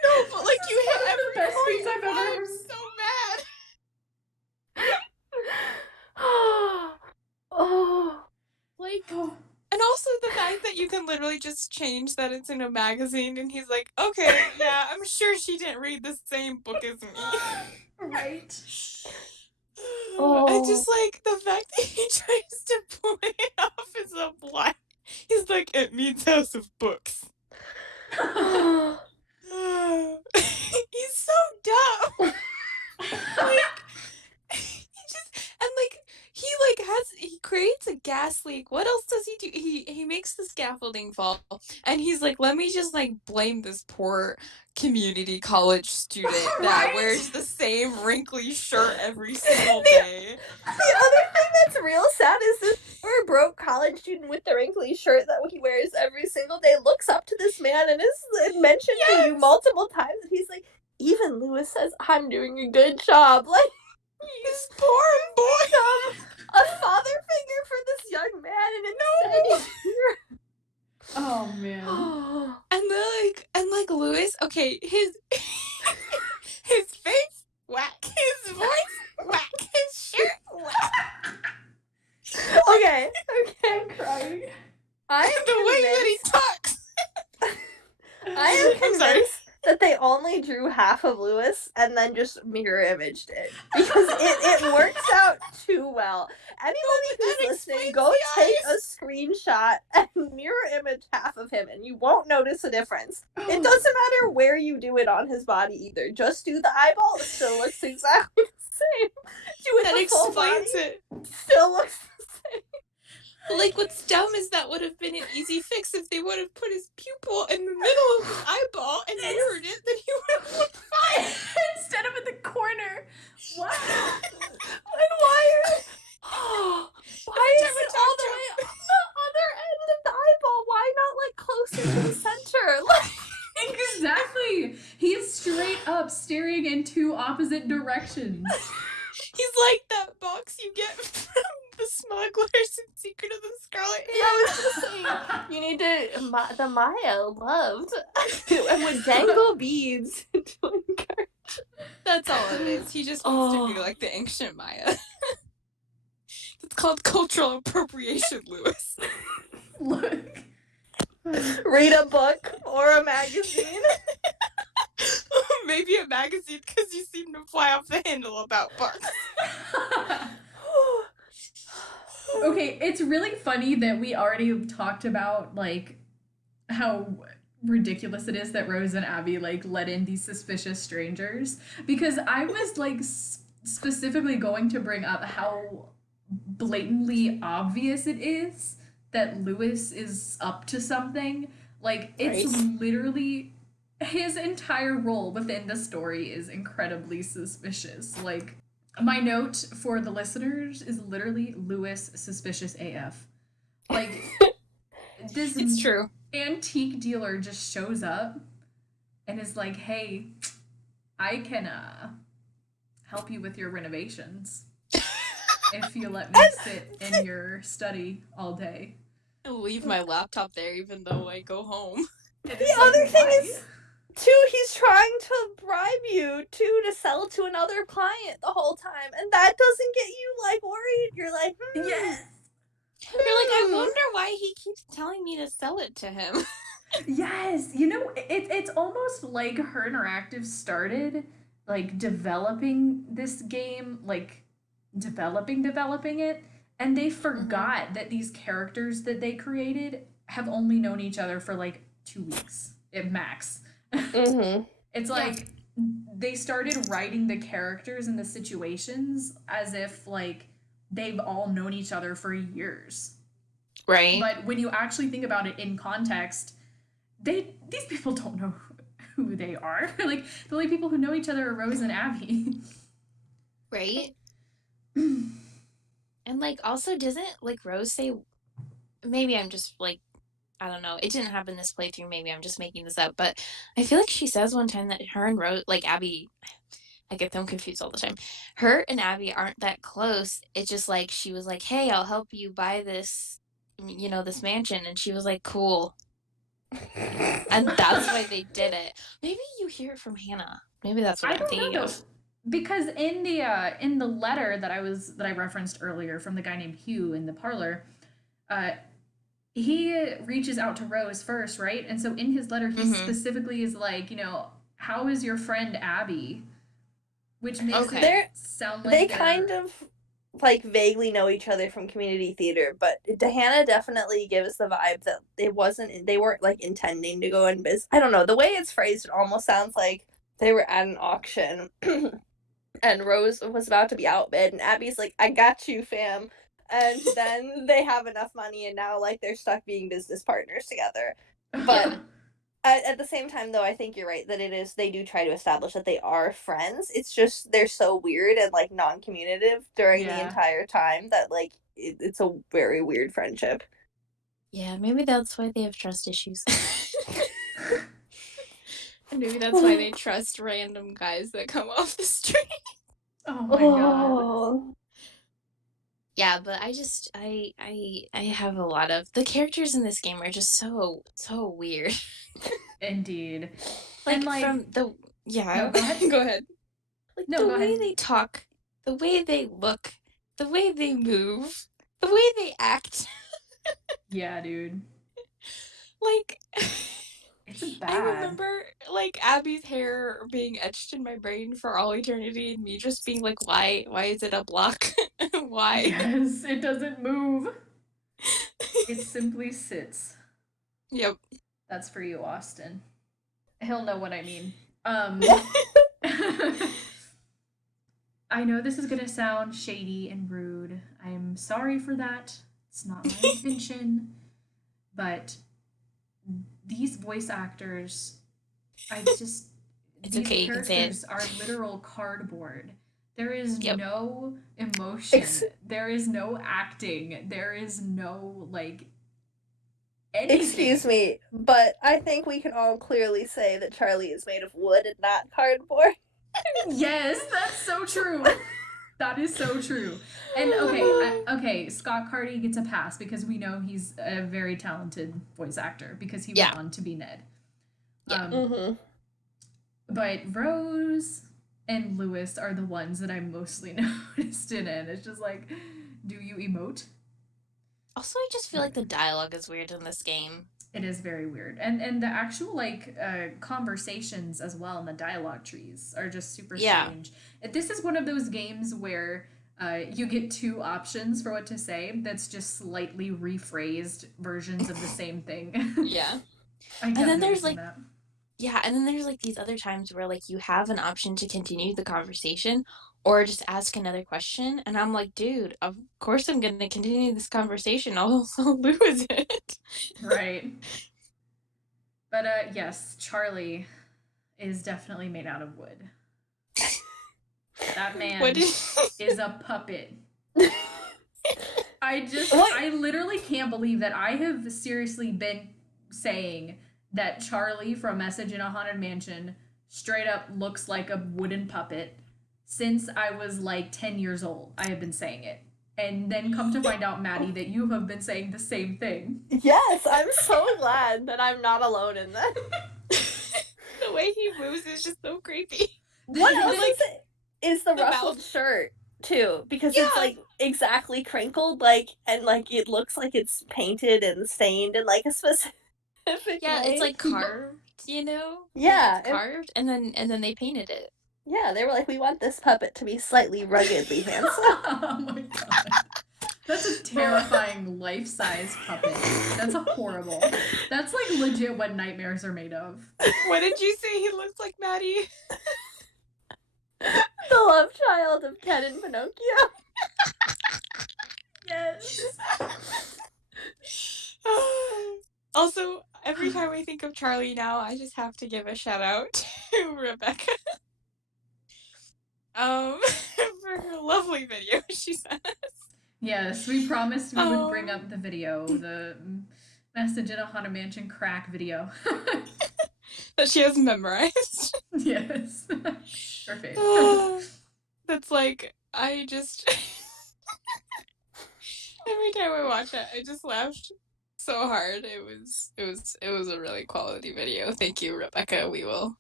No, but like you hit One of the every best point. things I've ever I'm heard. so mad. Oh. Like, and also the fact that you can literally just change that it's in a magazine, and he's like, okay, yeah, I'm sure she didn't read the same book as me. Right. I just like the fact that he tries to play it off as a lie. He's like, it means House of Books. He's so dumb. Like, he creates a gas leak. What else does he do? He makes the scaffolding fall, and he's like, let me just like blame this poor community college student that wears the same wrinkly shirt every single day. The other thing that's real sad is this poor broke college student with the wrinkly shirt that he wears every single day looks up to this man and is mentioned to you multiple times, and he's like, even Lewis says I'm doing a good job. Like, This poor boy. A father figure for this young man, and instead Oh man. And like Lewis, okay, his face, whack, his voice, whack, his shirt, whack. Okay. I'm crying. I am The way that he talks. I am I'm sorry. convinced that they only drew half of Lewis and then just mirror imaged it, because it works out too well. Anybody who's listening, go take a screenshot and mirror image half of him, and you won't notice a difference. It doesn't matter where you do it on his body either. Just do the eyeball; it still looks exactly the same. Do it That the full body, explains it. still looks the same. Like, what's dumb is that would have been an easy fix if they would have put his pupil in the middle of his eyeball and mirrored it, then he would have looked fine. Instead of in the corner. Wow. And why is it all the way on the other end of the eyeball? Why not like closer to the center? Like, Exactly. He's straight up staring in two opposite directions. He's like that box you get from the smugglers in Secret of the Scarlet Hair. I was just saying, you need to. The Maya loved and would dangle beads to encourage. That's all it is. He just wants to be like the ancient Maya. It's called cultural appropriation, Lewis. Look. Read a book or a magazine. Maybe a magazine, because you seem to fly off the handle about books. Okay, it's really funny that we already talked about like how ridiculous it is that Rose and Abby like let in these suspicious strangers, because I was like specifically going to bring up how blatantly obvious it is that Lewis is up to something. Like, it's literally his entire role within the story is incredibly suspicious. Like, my note for the listeners is literally Lewis suspicious AF. Like, this It's true. antique dealer just shows up and is like, hey, I can help you with your renovations if you let me sit in your study all day. I'll leave my laptop there even though I go home. The other thing is, too, he's trying to bribe you to sell to another client the whole time, and that doesn't get you like worried. You're like, Yes. You're like, I wonder why he keeps telling me to sell it to him. Yes, you know, it's almost like Her Interactive started like developing this game, like developing it, and they forgot that these characters that they created have only known each other for like 2 weeks at max. It's like they started writing the characters and the situations as if like they've all known each other for years. Right. But when you actually think about it in context, these people don't know who they are. Like, the only people who know each other are Rose and Abby. Right? And like also doesn't like Rose say, maybe I'm just like, I don't know, it didn't happen this playthrough, maybe I'm just making this up, but I feel like she says one time that her and Rose, like Abby, I get them confused all the time. Her and Abby aren't that close. It's just like she was like, "Hey, I'll help you buy this, this mansion," and she was like, "Cool." And that's why they did it. Maybe you hear it from Hannah. Maybe that's what I I'm don't thinking know though, of. because in the letter that I referenced earlier from the guy named Hugh in the parlor, uh, he reaches out to Rose first, right? And so in his letter, he Mm-hmm. specifically is like, how is your friend Abby? Which makes Okay. it They're sound they like kind of like vaguely know each other from community theater, but Hannah definitely gives the vibe that they weren't like intending to go in business. I don't know, the way it's phrased, it almost sounds like they were at an auction and Rose was about to be outbid, and Abby's like, "I got you, fam." And then they have enough money, and now like they're stuck being business partners together. But Yeah. at the same time, though, I think you're right that they do try to establish that they are friends. It's just they're so weird and like non-communicative during the Yeah. entire time that like it's a very weird friendship. Yeah, maybe that's why they have trust issues. And maybe that's why they trust random guys that come off the street. Oh my god. Oh, Yeah, but I have a lot of the characters in this game are just so weird. Indeed. Like, And, like, from the No, go ahead. go ahead. Like No, the go way ahead. they talk, the way they look, the way they move, the way they act. Yeah, dude. Like It's I bad. remember like Abby's hair being etched in my brain for all eternity and me just being like, why is it a block? Why? Yes, it doesn't move. It simply sits. Yep. That's for you, Austin. He'll know what I mean. I know this is gonna sound shady and rude. I'm sorry for that. It's not my intention. But these voice actors, It's these okay, you can say it. characters are literal cardboard. There is Yep. no emotion. There is no acting. There is no, like, anything. excuse me, but I think we can all clearly say that Charlie is made of wood and not cardboard. Yes, that's so true. That is so true. And okay, Scott Carty gets a pass because we know he's a very talented voice actor because he went on to be Ned. Yeah. But Rose and Lewis are the ones that I'm mostly noticed in it. It's just like, do you emote? Also, I just feel like the dialogue is weird in this game. It is very weird, and the actual like conversations as well, and the dialogue trees are just super strange. This is one of those games where you get two options for what to say. That's just slightly rephrased versions of the same thing. Yeah. I kept And then there's noticing like that. Yeah, and then there's like these other times where like you have an option to continue the conversation or just ask another question, and I'm like, dude, of course I'm gonna continue this conversation. I'll lose it. Right. But yes, Charlie is definitely made out of wood. That man is a puppet. I literally can't believe that I have seriously been saying that Charlie from Message in a Haunted Mansion straight up looks like a wooden puppet since I was like 10 years old. I have been saying it. And then come to find out, Maddie, that you have been saying the same thing. Yes, I'm so glad that I'm not alone in that. The way he moves is just so creepy. What else is the ruffled mouth. shirt too? Because it's like exactly crinkled, like, and like it looks like it's painted and stained in like a specific way. It's like carved, Yeah, it's carved, and then they painted it. Yeah, they were like, we want this puppet to be slightly ruggedly handsome. Oh my god. That's a terrifying life-size puppet. That's horrible. That's like legit what nightmares are made of. What did you say he looks like, Maddie? The love child of Ken and Pinocchio. Yes. Also, Every time I think of Charlie now, I just have to give a shout out to Rebecca. For her lovely video she sent us. Yes, we promised we would bring up the video, the message in a Haunted Mansion crack video. That she has memorized. Yes. Perfect. That's like, I just... Every time I watch it, I just laughed so hard. It was a really quality video. Thank you, Rebecca. We will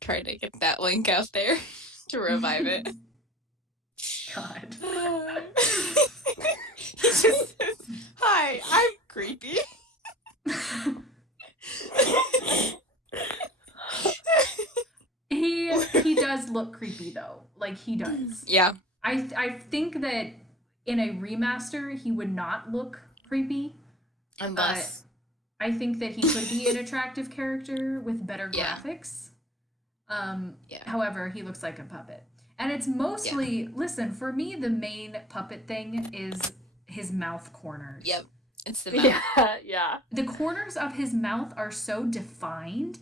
try to get that link out there to revive it. God. He just says, "Hi, I'm creepy." He does look creepy though. Like he does. Yeah. I think that in a remaster he would not look creepy. Unless I think that he could be an attractive character with better Yeah. graphics. Yeah. However, he looks like a puppet. And it's mostly, listen, for me, the main puppet thing is his mouth corners. Yep. It's the mouth. Yeah. The corners of his mouth are so defined.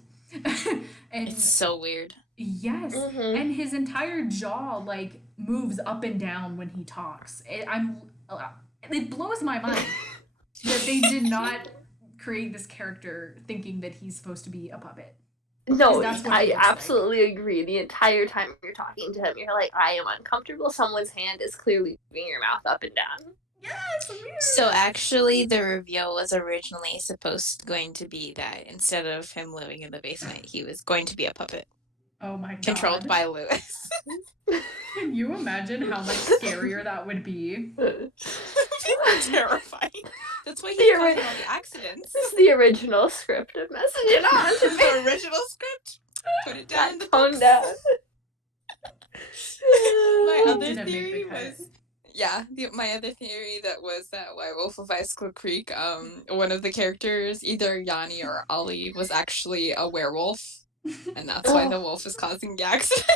And It's so weird. yes. Mhm. And his entire jaw, like, moves up and down when he talks. It blows my mind that they did not create this character thinking that he's supposed to be a puppet. No, that's what I it looks like. absolutely agree. The entire time you're talking to him, you're like, I am uncomfortable. Someone's hand is clearly moving your mouth up and down. Yes, weird. So actually, the reveal was originally going to be that instead of him living in the basement, he was going to be a puppet Oh my god. controlled by Lewis. Can you imagine how much scarier that would be? Terrifying. That's why The he's causing ori- all the accidents. This is the original script of Message It On This to is me. the original script. Put it down in the Tone books. down. My other Didn't make the theory cut. was, my other theory that was that why Wolf of Icicle Creek, one of the characters, either Yanni or Ollie, was actually a werewolf, and that's why the wolf is causing the accident.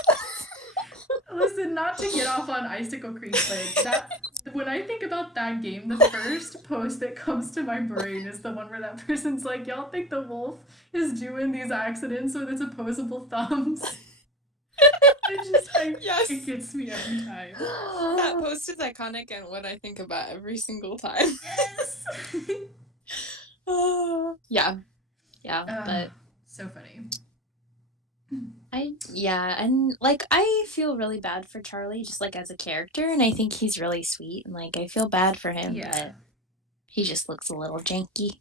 Listen, not to get off on Icicle Creek, but when I think about that game, the first post that comes to my brain is the one where that person's like, y'all think the wolf is doing these accidents with its opposable thumbs? Yes. It gets me every time. That post is iconic and what I think about every single time. Yes! Yeah, but So funny. and like I feel really bad for Charlie, just like as a character, and I think he's really sweet, and like I feel bad for him, but he just looks a little janky.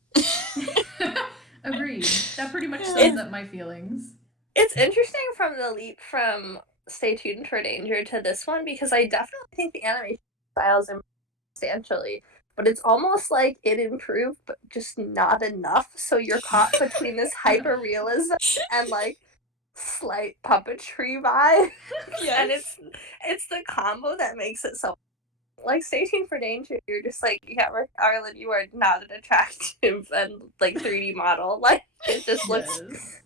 Agreed. That pretty much sums up my feelings. It's interesting from the leap from Stay Tuned for Danger to this one because I definitely think the animation styles improved substantially, but it's almost like it improved, but just not enough. So you're caught between this hyper realism and like slight puppetry vibe, and it's the combo that makes it so. Like Stay Tuned for Danger, you're just like, yeah, Arlen, you are not an attractive and like 3D model. Like it just looks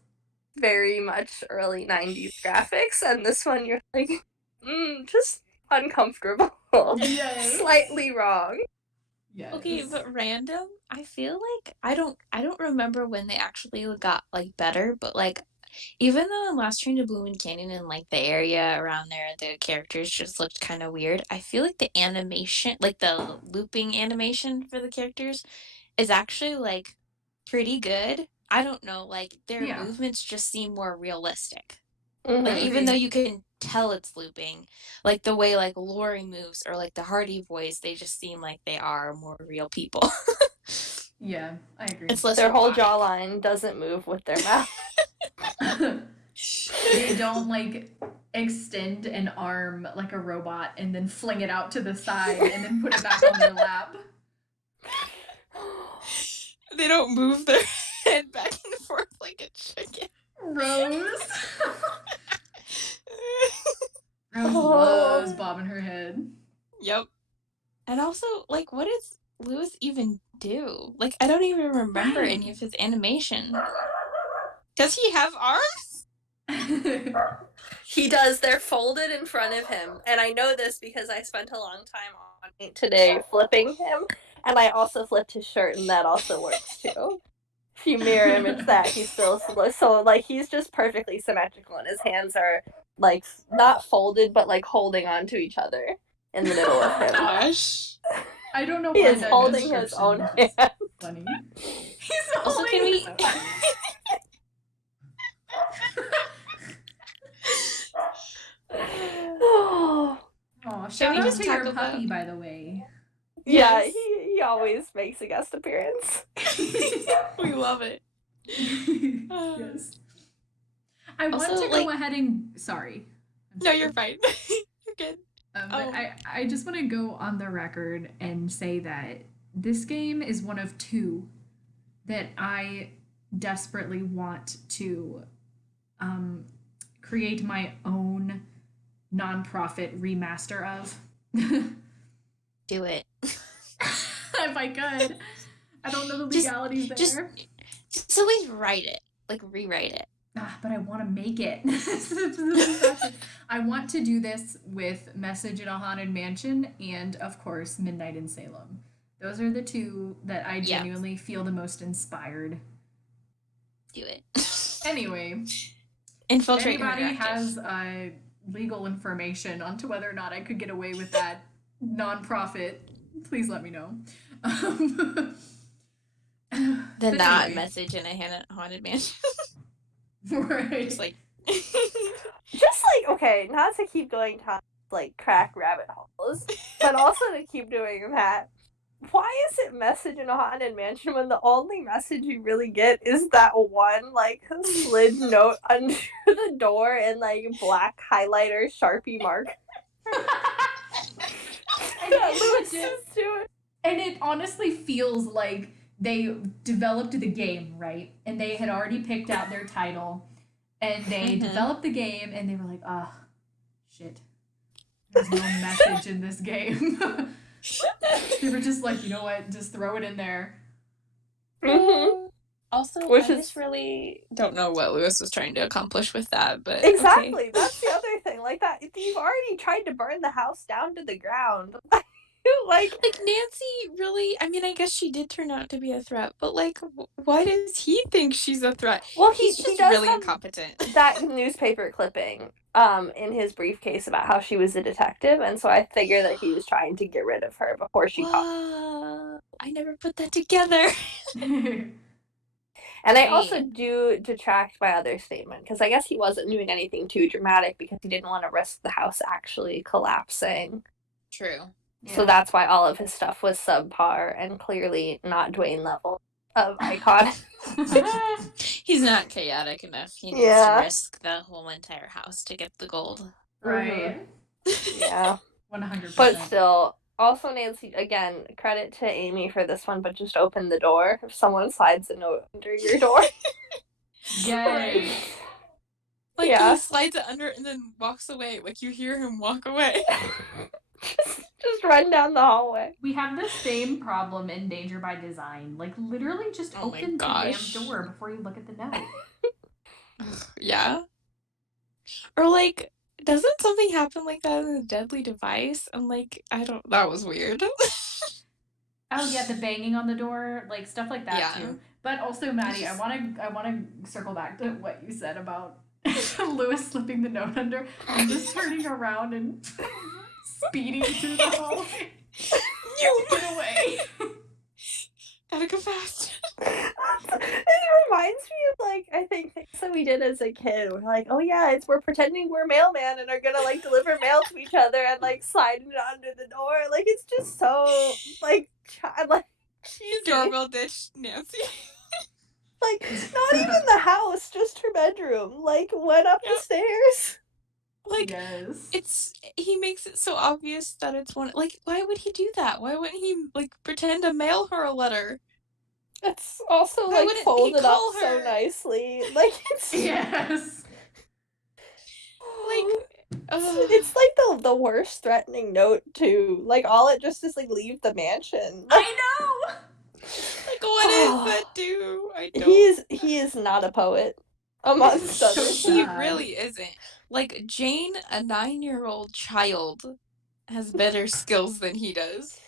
very much early 90s graphics, and this one you're like, just uncomfortable. Yes. Slightly wrong. Yes. Okay, but random. I feel like I don't remember when they actually got like better, but like even though in Last Train to Bloomin' Canyon and like the area around there, the characters just looked kind of weird. I feel like the animation, like the looping animation for the characters, is actually like pretty good. I don't know, like their movements just seem more realistic. Like even though you can tell it's looping, like the way like Lori moves or like the Hardy voice, they just seem like they are more real people. Yeah, I agree. It's less Their whole robotic. jawline doesn't move with their mouth. They don't like extend an arm like a robot and then fling it out to the side and then put it back on their lap. They don't move their head back and forth like a chicken. Rose. Rose loves bobbing her head. Yep. And also, like, what does Lewis even do? Like, I don't even remember any of his animation. Does he have arms? He does. They're folded in front of him. And I know this because I spent a long time on it today flipping him. And I also flipped his shirt, and that also works too. you mirror image that, he's still so like he's just perfectly symmetrical, and his hands are like not folded but like holding onto each other in the middle of him. Gosh. I don't know He why is that holding his own description hand. is funny. He's Also, holding can we? his own hand. Oh, Aw, Should shout we out just to talk your about- puppy, by the way. yeah, Yes. he always makes a guest appearance. We love it. Yes. I want Also, to go ahead and sorry. No, you're fine. You're good. But I just want to go on the record and say that this game is one of two that I desperately want to create my own nonprofit remaster of. Do it. If I could. I don't know the legalities there. Just at least write it. Like, rewrite it. But I want to make it. I want to do this with Message in a Haunted Mansion and, of course, Midnight in Salem. Those are the two that I genuinely feel the most inspired. Do it. Anyway, Infiltrate if anybody your has legal information onto whether or not I could get away with that nonprofit, please let me know. The But not anyway. message in a haunted mansion. Right. Just like Just like, okay, not to keep going down like crack rabbit holes, but also to keep doing that. Why is it Message in a Haunted Mansion when the only message you really get is that one like slid note under the door in like black highlighter Sharpie mark? And it honestly feels like they developed the game, right? And they had already picked out their title. And they developed the game and they were like, ah, shit. There's no message in this game. They were just like, you know what, just throw it in there. Mm-hmm. Also, Which I is- just really don't know what Lewis was trying to accomplish with that, but Exactly. okay. That's the other thing. Like that, you've already tried to burn the house down to the ground. like Nancy really, I mean, I guess she did turn out to be a threat, but like, why does he think she's a threat? Well, He's he just does really have incompetent. that newspaper clipping in his briefcase about how she was a detective, and so I figure that he was trying to get rid of her before she caught. Whoa, I never put that together. And I also do detract my other statement because I guess he wasn't doing anything too dramatic because he didn't want to risk the house actually collapsing. true. So that's why all of his stuff was subpar and clearly not Dwayne level of icon. He's not chaotic enough. He needs Yeah. to risk the whole entire house to get the gold. Right. Yeah. 100%. But still, also Nancy, again, credit to Amy for this one, but just open the door if someone slides a note under your door. Yay. Like, Yeah. he slides it under and then walks away. Like, you hear him walk away. just run down the hallway. We have the same problem in Danger by Design. Like, literally just Oh my open the gosh. damn door before you look at the note. Yeah. Or, like, doesn't something happen like that in the Deadly Device? And, like, that was weird. Oh yeah, the banging on the door, like stuff like that Yeah. too. But also, Maddie, I wanna circle back to what you said about Lewis slipping the note under and just turning around and speeding through the hallway. You get away. Gotta go fast. It reminds me of like I think things that we did as a kid. We're like, oh yeah, we're pretending we're mailman and are gonna like deliver mail to each other and like sliding it under the door. Like it's just so like like cheesy. Doorbell ditch Nancy. Like not even the house, just her bedroom. Like went up the Yep. stairs. Like, Yes. he makes it so obvious that it's one. Like, why would he do that? Why wouldn't he, like, pretend to mail her a letter? It's also Why like wouldn't he folded up call so her? nicely. Like it's Yes. Like, it's like the worst threatening note too. Like all it just is like leave the mansion. I know. like, what does that do? I don't. He is not a poet, amongst other So things. He sad. really isn't. Like, Jane, a 9-year-old child, has better skills than he does.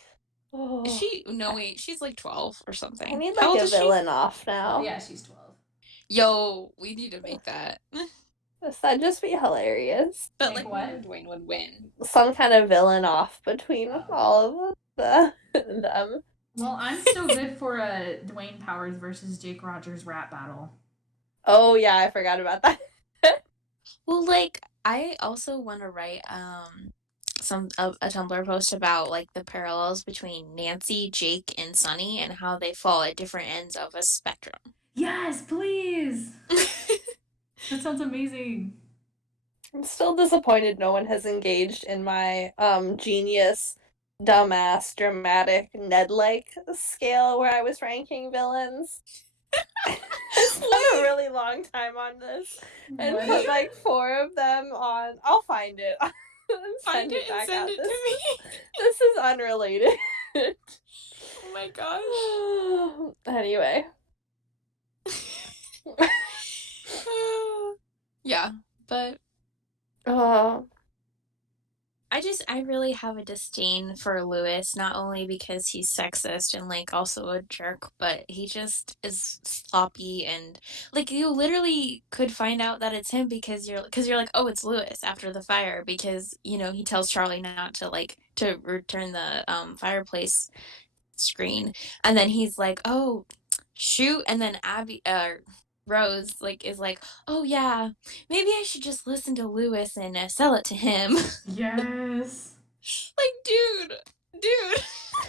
Oh, Is she? No, wait. She's like 12 or I something. need How like old a is she? villain off now. Yeah, she's 12. Yo, we need to make that. That'd just be hilarious. But Make like, what? only Dwayne would win. Some kind of villain off between Oh. all of them. Well, I'm still good for a Dwayne Powers versus Jake Rogers rap battle. Oh yeah, I forgot about that. Well, like I also want to write a Tumblr post about like the parallels between Nancy, Jake, and Sunny and how they fall at different ends of a spectrum. Yes, please. That sounds amazing. I'm still disappointed no one has engaged in my genius, dumbass, dramatic, Ned-like scale where I was ranking villains. I spent a really long time on this and What? put like 4 of them on. I'll find it. And Find it and back send out. it to me. This is unrelated. Oh my gosh. Anyway. Yeah, but Oh. I really have a disdain for Lewis, not only because he's sexist and like also a jerk, but he just is sloppy and like you literally could find out that it's him because you're like, oh, it's Lewis after the fire because you know he tells Charlie not to like to return the fireplace screen, and then he's like, oh, shoot, and then Rose like is like, oh yeah, maybe I should just listen to Lewis and sell it to him. Yes. like, dude.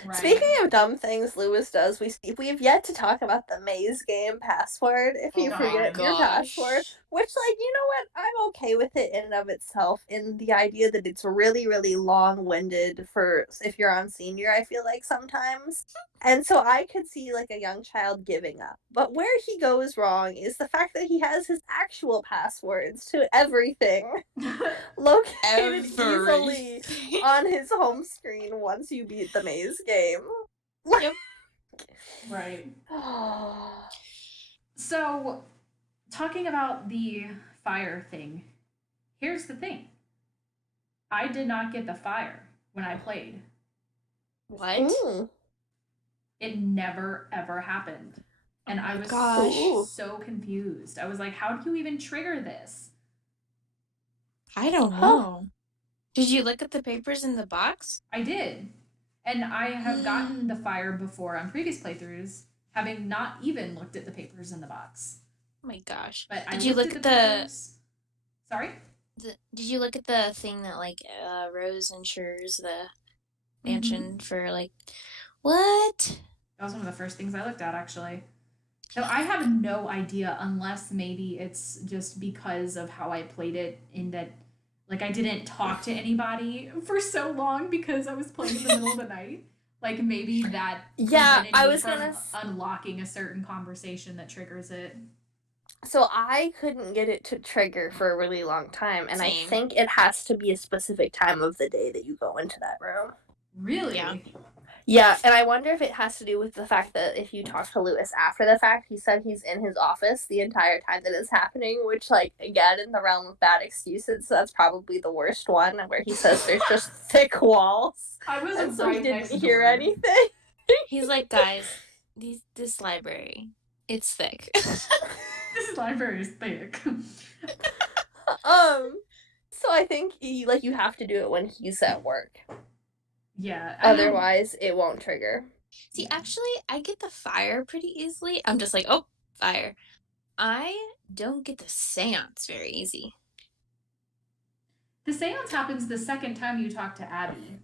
Right. Speaking of dumb things Lewis does, we've yet to talk about the maze game password. If you Oh, forget God. your password, which, like, you know what? I'm okay with it in and of itself. In the idea that it's really, really long-winded for if you're on senior. I feel like sometimes, and so I could see like a young child giving up. But where he goes wrong is the fact that he has his actual passwords to everything located easily on his home screen once you beat the maze game. Yep. Right. So, talking about the fire thing, here's the thing. I did not get the fire when I played. What? Mm. It never, ever happened. And I was gosh. so confused. I was like, how do you even trigger this? I don't know. Did you look at the papers in the box? I did. And I have gotten the fire before on previous playthroughs, having not even looked at the papers in the box. Oh my gosh. But Did you look at the papers. Sorry? Did you look at the thing that like Rose insures the mansion for like what? That was one of the first things I looked at, actually. So I have no idea, unless maybe it's just because of how I played it, in that, like, I didn't talk to anybody for so long because I was playing in the middle of the night. Like, maybe that prevented me from unlocking a certain conversation that triggers it. So I couldn't get it to trigger for a really long time, and Same. I think it has to be a specific time of the day that you go into that room. Really? Yeah. Yeah, and I wonder if it has to do with the fact that if you talk to Lewis after the fact, he said he's in his office the entire time that it's happening, which, like, again, in the realm of bad excuses, so that's probably the worst one, where he says there's just thick walls. I was And so right he didn't next hear door. anything. He's like, guys, this library, it's thick. This library is thick. So I think you have to do it when he's at work. Yeah. Otherwise, it won't trigger. See, actually, I get the fire pretty easily. I'm just like, oh, fire. I don't get the seance very easy. The seance happens the second time you talk to Abby.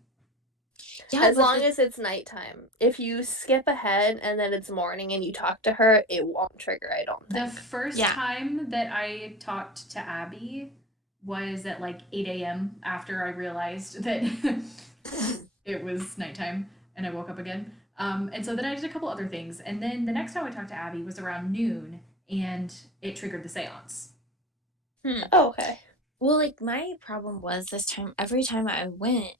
Yeah, As long as it's nighttime. If you skip ahead and then it's morning and you talk to her, it won't trigger, I don't The think. first time that I talked to Abby was at like 8 a.m. after I realized that it was nighttime and I woke up again. And so then I did a couple other things. And then the next time I talked to Abby was around noon and it triggered the seance. Oh, okay. Well, like, my problem was this time, every time I went,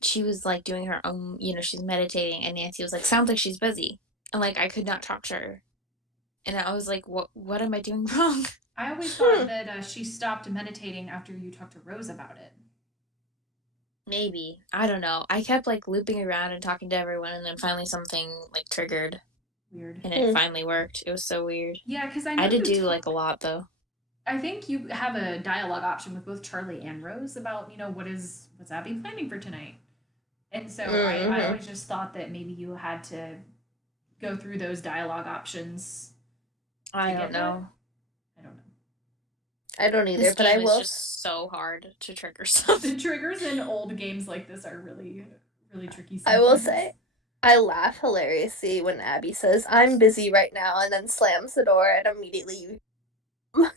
she was, like, doing her own, you know, she's meditating, and Nancy was like, sounds like she's busy. And, like, I could not talk to her. And I was like, what am I doing wrong? I always thought that she stopped meditating after you talked to Rose about it. Maybe. I don't know. I kept like looping around and talking to everyone, and then finally something like triggered, Weird. and it finally worked. It was so weird. Yeah, because I I know did you do like a lot though. I think you have a dialogue option with both Charlie and Rose about, what's Abby planning for tonight? And so I always just thought that maybe you had to go through those dialogue options. I get don't know. I don't know. I don't either, This but I game is will. just so hard to trigger something. The triggers in old games like this are really, really tricky. I will sometimes. say, I laugh hilariously when Abby says, "I'm busy right now," and then slams the door and immediately. Like,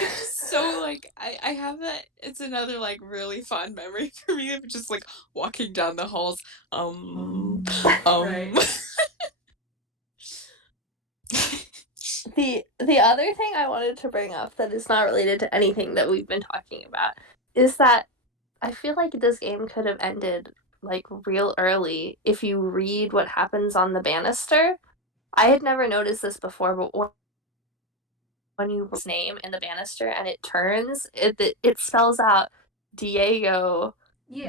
it's just so, like, I have that, it's another, like, really fond memory for me of just, like, walking down the halls, Right. The other thing I wanted to bring up that is not related to anything that we've been talking about is that I feel like this game could have ended, like, real early if you read what happens on the banister. I had never noticed this before, but when you write his name in the banister and it turns, it spells out Diego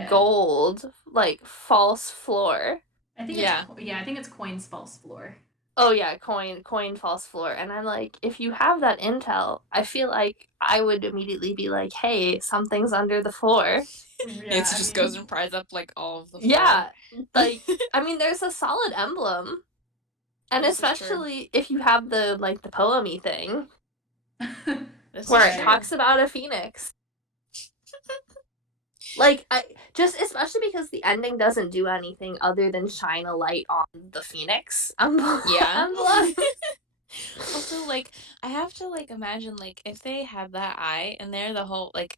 Gold, like, false floor. I think I think it's Coin's false floor. Oh yeah, coin false floor. And I'm like, if you have that intel, I feel like I would immediately be like, hey, something's under the floor. Nancy just goes and pries up like all of the floor. Yeah, like I mean, there's a solid emblem, and This is true. especially if you have the poem-y thing This where is it true. talks about a phoenix. Like, especially because the ending doesn't do anything other than shine a light on the phoenix emblem. Yeah. Also, like, I have to, like, imagine, like, if they had that eye in there the whole, like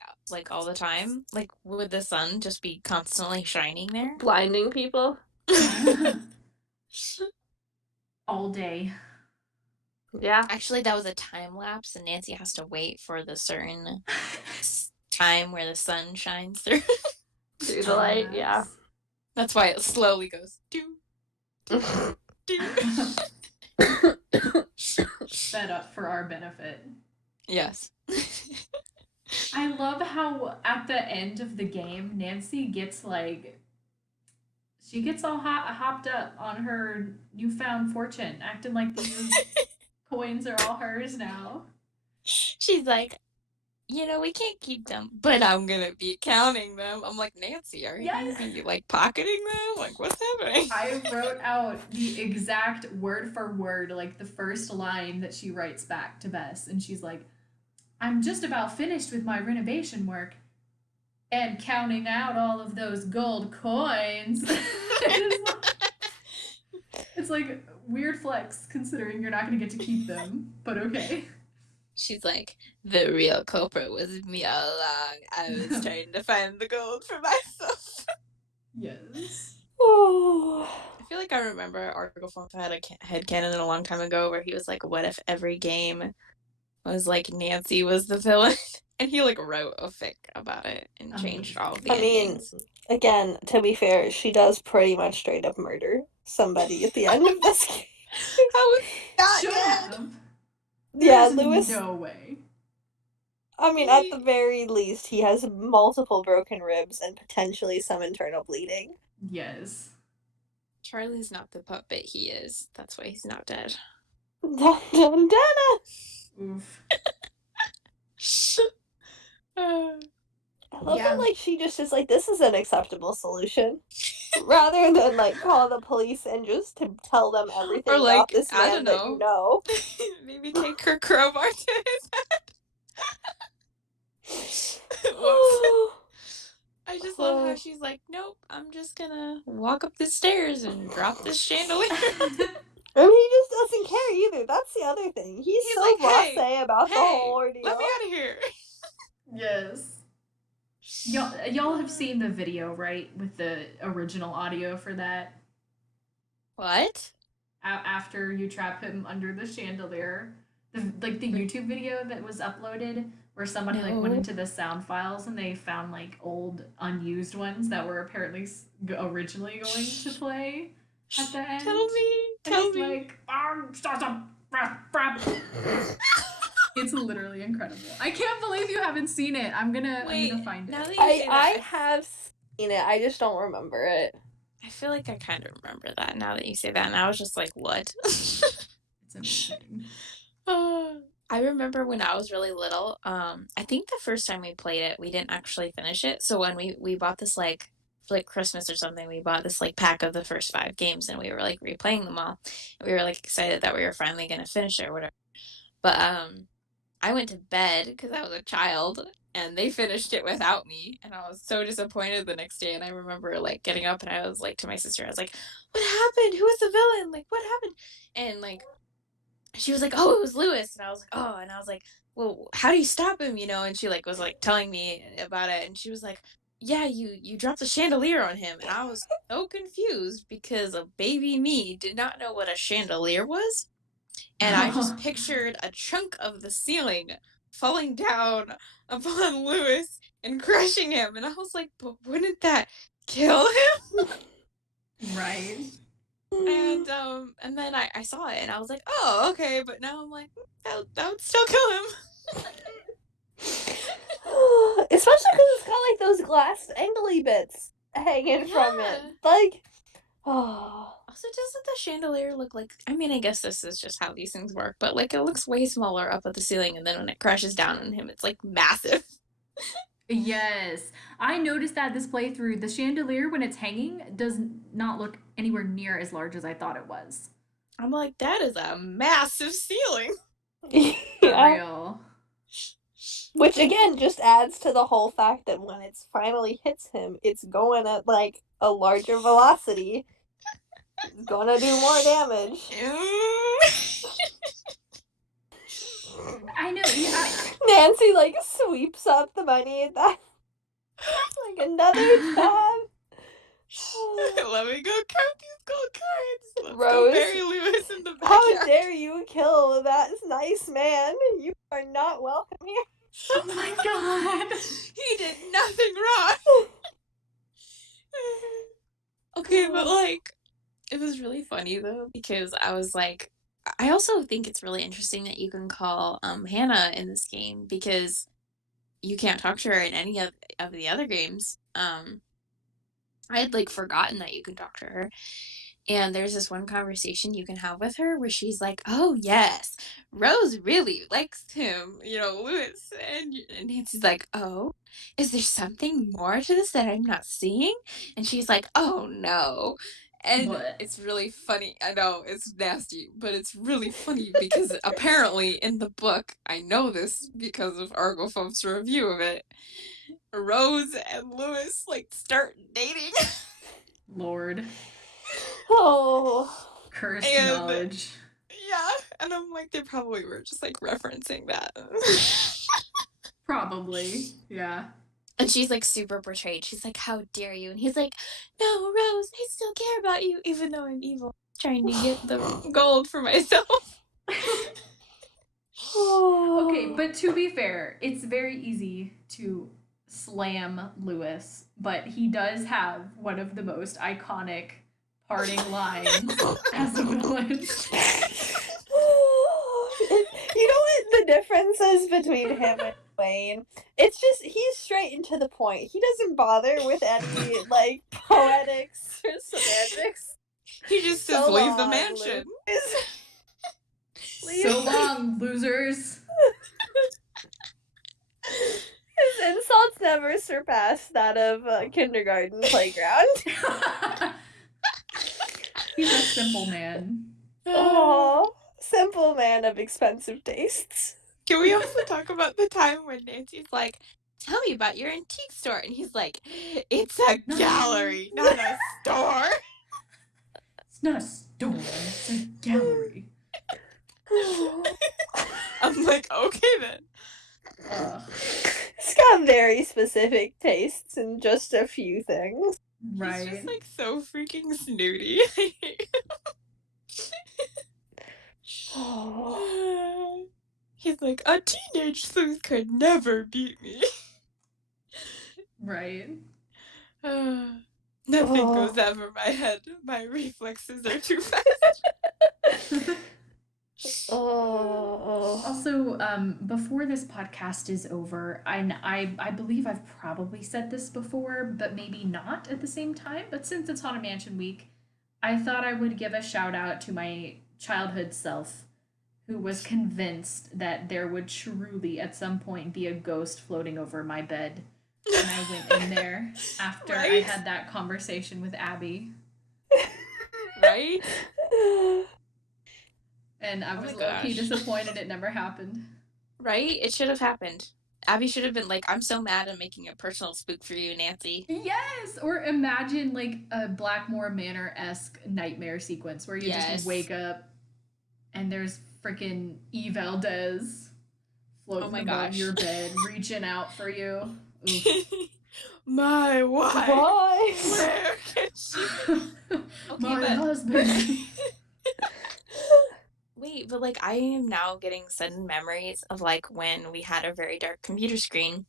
all the time, like, would the sun just be constantly shining there? Blinding people. All day. Yeah. Actually, that was a time lapse, and Nancy has to wait for the certain time where the sun shines through. Through the light, yeah. That's why it slowly goes, do, do, do. Sped up for our benefit. Yes. I love how at the end of the game, Nancy gets she gets all hopped up on her newfound fortune, acting like these coins are all hers now. She's like, we can't keep them, but I'm gonna be counting them. I'm like, Nancy, are you gonna be like pocketing them? Like, what's happening? I wrote out the exact word for word, like the first line that she writes back to Bess, and she's like, I'm just about finished with my renovation work and counting out all of those gold coins. It's like weird flex considering you're not gonna get to keep them, but okay. She's like, the real culprit was me all along. I was trying to find the gold for myself. Yes. Oh. I feel like I remember Article Funk had a headcanon a long time ago where he was like, what if every game was like Nancy was the villain? And he like wrote a fic about it and changed all of the endings. Again, to be fair, she does pretty much straight up murder somebody at the end of this game. How was that Should dead? have. Yeah, There's Lewis. No way. I mean, at the very least, he has multiple broken ribs and potentially some internal bleeding. Yes. Charlie's not the puppet he is. That's why he's not dead. Dun dun dun! Oof. I love that, like, she just is like, this is an acceptable solution. Rather than, like, call the police and just to tell them everything Or, like, about this I man don't that you know. Maybe take her crowbar to his head. I just love how she's like, nope, I'm just gonna walk up the stairs and drop this chandelier. And he just doesn't care either. That's the other thing. He's so like, blasé about the whole ordeal. Let me out of here. Yes. Y'all have seen the video, right? With the original audio for that. What? After you trap him under the chandelier. The YouTube video that was uploaded where somebody went into the sound files and they found like old unused ones that were apparently originally going to play at the end. Tell me. Like, It's literally incredible. I can't believe you haven't seen it. I'm gonna find now it. that you say I that, have seen it. I just don't remember it. I feel like I kind of remember that now that you say that, and I was just like, what? It's amazing. I remember when I was really little, I think the first time we played it, we didn't actually finish it. So when we bought this like for like Christmas or something, we bought this like pack of the first 5 games and we were like replaying them all. And we were like excited that we were finally gonna finish it or whatever. But I went to bed because I was a child and they finished it without me and I was so disappointed the next day and I remember like getting up and I was like to my sister, I was like, what happened? Who was the villain? Like what happened? And like she was like, oh, it was Lewis. And I was like, oh, and I was like, well, how do you stop him? You know? And she like was like telling me about it. And she was like, yeah, you dropped a chandelier on him. And I was so confused because a baby me did not know what a chandelier was. And I just pictured a chunk of the ceiling falling down upon Lewis and crushing him. And I was like, but wouldn't that kill him? Right. And then I saw it and I was like, oh, okay, but now I'm like, that would still kill him. Especially because it's got like those glass angly bits hanging from it. Like, oh. Also, doesn't the chandelier look like, I mean, I guess this is just how these things work, but like it looks way smaller up at the ceiling and then when it crashes down on him, it's like massive. Yes. I noticed that this playthrough, the chandelier when it's hanging does not look anywhere near as large as I thought it was. I'm like, that is a massive ceiling. For real. Which again just adds to the whole fact that when it finally hits him, it's going at like a larger velocity. It's gonna do more damage. I know. Yeah. Nancy like sweeps up the money at that. Like another tab. Let me go count these gold cards. Let's Rose, go bury Lewis in the backyard. how dare you kill that nice man? You are not welcome here. Oh my god. He did nothing wrong. Okay, but like, it was really funny though because I was like, I also think it's really interesting that you can call Hannah in this game because you can't talk to her in any of the other games. I had like forgotten that you can talk to her. And there's this one conversation you can have with her where she's like, oh, yes, Rose really likes him, you know, Lewis. And Nancy's like, oh, is there something more to this that I'm not seeing? And she's like, oh, no. And What? it's really funny. I know, it's nasty, but it's really funny because apparently in the book, I know this because of Argofob's review of it, Rose and Lewis, like, start dating. Lord. Oh. Cursed And- knowledge. Yeah, and I'm like, they probably were just like referencing that. Probably. Yeah. And she's like super betrayed. She's like, how dare you? And he's like, no, Rose, I still care about you, even though I'm evil, trying to get the gold for myself. Okay, but to be fair, it's very easy to slam Lewis, but he does have one of the most iconic parting lines as a villain. You know what the difference is between him and Wayne? It's just he's straight and to the point. He doesn't bother with any like poetics or semantics. He just says, So leave the long, mansion. So long, losers. His insults never surpass that of a kindergarten playground. He's a simple man. Oh, simple man of expensive tastes. Can we also talk about the time when Nancy's like, tell me about your antique store? And he's like, it's a gallery, not a store. It's not a store, it's a gallery. I'm like, okay then. He's got very specific tastes in just a few things. Right. He's just like so freaking snooty. He's like, a teenage sleuth could never beat me. Right. Nothing Oh. goes over my head. My reflexes are too fast. Oh. Also, before this podcast is over, I believe I've probably said this before, but maybe not at the same time. But since it's Haunted Mansion week, I thought I would give a shout out to my childhood self who was convinced that there would truly at some point be a ghost floating over my bed. And I went in there after I Right? had that conversation with Abby. Right? And I Oh was my low-key gosh. disappointed it never happened. Right? It should have happened. Abby should have been like, I'm so mad I'm making a personal spook for you, Nancy. Yes! Or imagine like a Blackmore Manor-esque nightmare sequence where you Yes. just wake up and there's freaking Valdez floating Oh my above gosh. your bed, reaching out for you. Oof. My wife. Why? Where can she? My but- husband. Wait, but like I am now getting sudden memories of like when we had a very dark computer screen.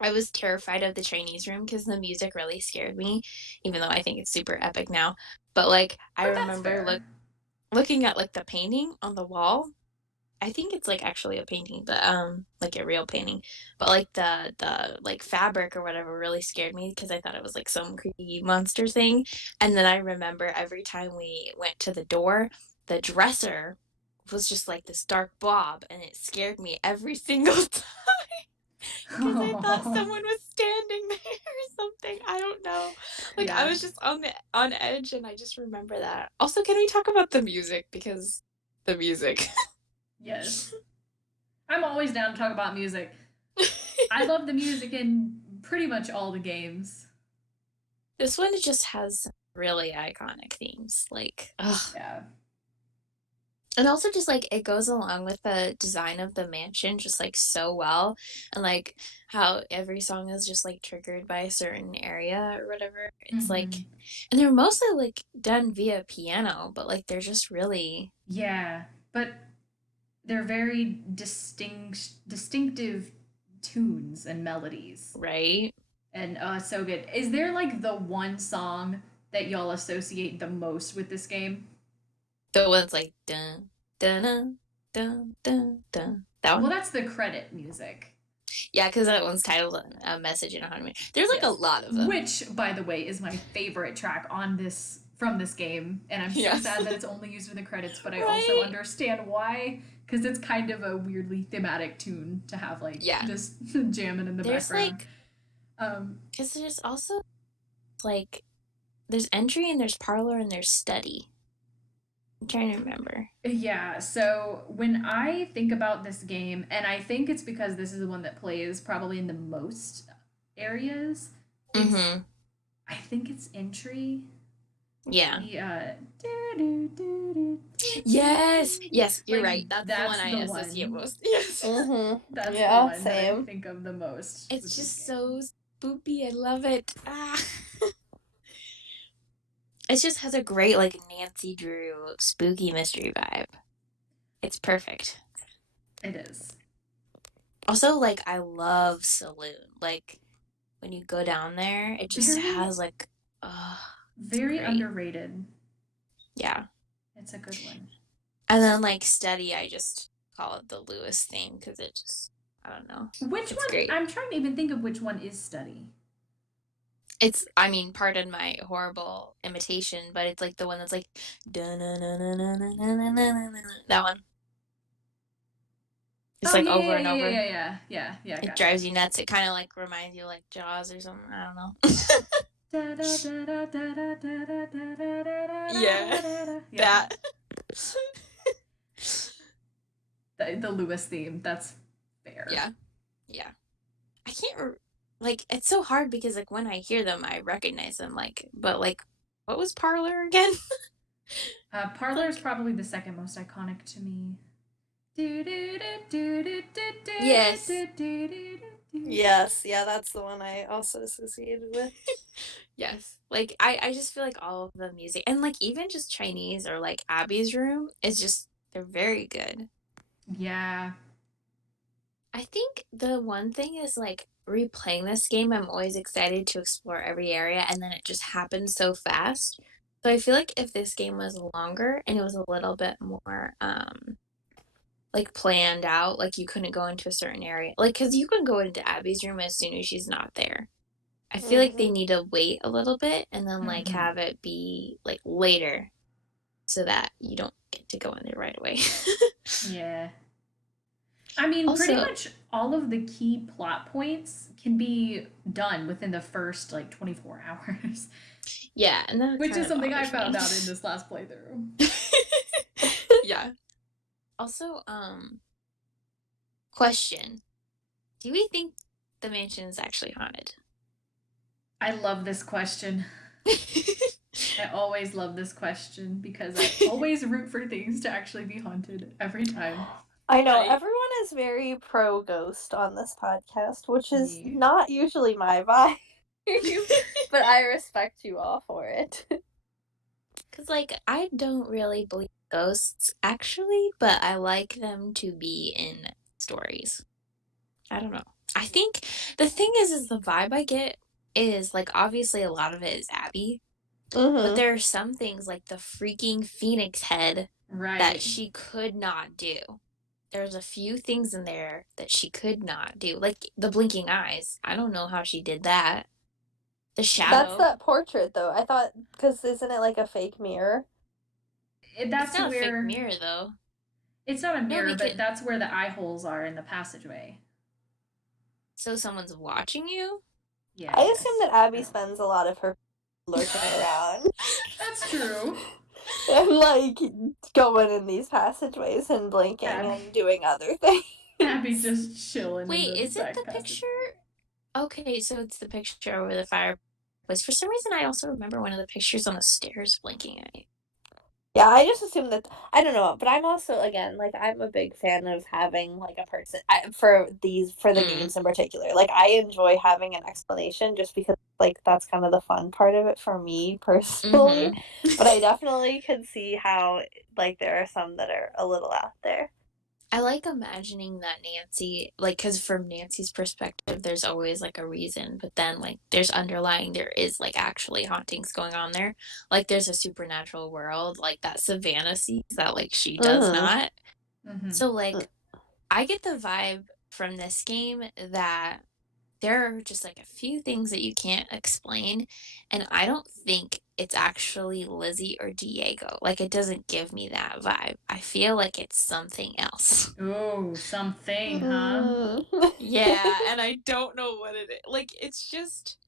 I was terrified of the Chinese room because the music really scared me, even though I think it's super epic now. But like I But that's remember fair. looking at like the painting on the wall. I think it's like actually a painting, but like a real painting. But like the like fabric or whatever really scared me because I thought it was like some creepy monster thing. And then I remember every time we went to the door, the dresser was just like this dark blob, and it scared me every single time because I thought someone was standing there or something. I don't know. Like I Yeah. was just on edge, and I just remember that. Also, can we talk about the music because the music. Yes. I'm always down to talk about music. I love the music in pretty much all the games. This one just has really iconic themes, like, ugh. Yeah. And also just like it goes along with the design of the mansion just like so well, and like how every song is just like triggered by a certain area or whatever. It's like, and they're mostly like done via piano, but like they're just really, Yeah, but they're very distinctive tunes and melodies. right? And so good. Is there like the one song that y'all associate the most with this game? The one's like dun dun dun dun dun. That one. Well, that's the credit music. Yeah, because that one's titled A Message in a Haunted Mansion. There's like a lot of them. Which, by the way, is my favorite track on this from this game, and I'm so Yes. sad that it's only used in the credits, but I Right? also understand why, because it's kind of a weirdly thematic tune to have like just jamming in the There's background. because there's also like there's entry and there's parlor and there's study. I'm trying to remember. Yeah, so when I think about this game, and I think it's because this is the one that plays probably in the most areas, Mm-hmm. I think it's entry. Yeah. The Yes. Yes, you're Like, right. That's the that's one I the associate one. most. Yes. That's Yeah, the one that I same. think of the most. with It's this just game. so spoopy. I love it. Ah. It just has a great like Nancy Drew spooky mystery vibe. It's perfect. It is. Also, like I love Saloon. Like when you go down there, it just Very- has like Very great. underrated. Yeah. It's a good one. And then like Steady, I just call it the Lewis theme because it just I don't know. Which It's one? great. I'm trying to even think of which one is Study. It's I mean, pardon my horrible imitation, but it's like the one that's like that one. It's like over and over. Yeah. It drives you nuts. It kind of like reminds you of like Jaws or something. I don't know. Yeah. That. The Lewis theme. That's fair. Yeah. I can't like it's so hard because like when I hear them, I recognize them. Like, but like, what was Parlor again? Parlor is probably the second most iconic to me. Yes. Yes, yeah, that's the one I also associated with. Yes. Like I just feel like all of the music and like even just Chinese or like Abby's room is just they're very good. Yeah. I think the one thing is like replaying this game, I'm always excited to explore every area and then it just happens so fast. So I feel like if this game was longer and it was a little bit more like planned out, like you couldn't go into a certain area, like because you can go into Abby's room as soon as she's not there. I feel like they need to wait a little bit and then like Mhm. have it be like later so that you don't get to go in there right away. Yeah. I mean, pretty Also, much all of the key plot points can be done within the first like 24 hours, yeah, and that which kind is of something I bothers found me. out in this last playthrough. Yeah. Also, question. Do we think the mansion is actually haunted? I love this question. I always love this question because I always root for things to actually be haunted every time. I know Right. everyone is very pro ghost on this podcast, which is Me. not usually my vibe, but I respect you all for it. Because, like, I don't really believe ghosts, actually, but I like them to be in stories. I don't know. I think the thing is the vibe I get is, like, obviously a lot of it is Abby, but there are some things, like the freaking phoenix head, that Right. she could not do. There's a few things in there that she could not do. Like, the blinking eyes. I don't know how she did that. The That's shadow. that portrait, though. I thought, because isn't it like a fake mirror? It's That's not a fake where mirror, though. it's not a No, mirror, because but that's where the eye holes are in the passageway. so someone's watching you? Yeah. I assume that Abby spends a lot of her lurking around. That's true. And, like, going in these passageways and blinking Abby. and doing other things. Abby just chilling. Wait, in the is it back the passage. picture? Okay, so it's the picture over the fireplace. For some reason, I also remember one of the pictures on the stairs blinking at you. Yeah, I just assume that, I don't know, but I'm also, again, like, I'm a big fan of having, like, a person, for the games in particular. Like, I enjoy having an explanation just because, like, that's kind of the fun part of it for me personally. But I definitely can see how, like, there are some that are a little out there. I like imagining that Nancy, like, because from Nancy's perspective, there's always like a reason, but then like there is like actually hauntings going on there. Like there's a supernatural world, like that Savannah sees that like she does not. Mhm. So like I get the vibe from this game that there are just like a few things that you can't explain, and I don't think it's actually Lizzie or Diego. Like it doesn't give me that vibe. I feel like it's something else. Oh, something, huh? Yeah, and I don't know what it is. Like, it's just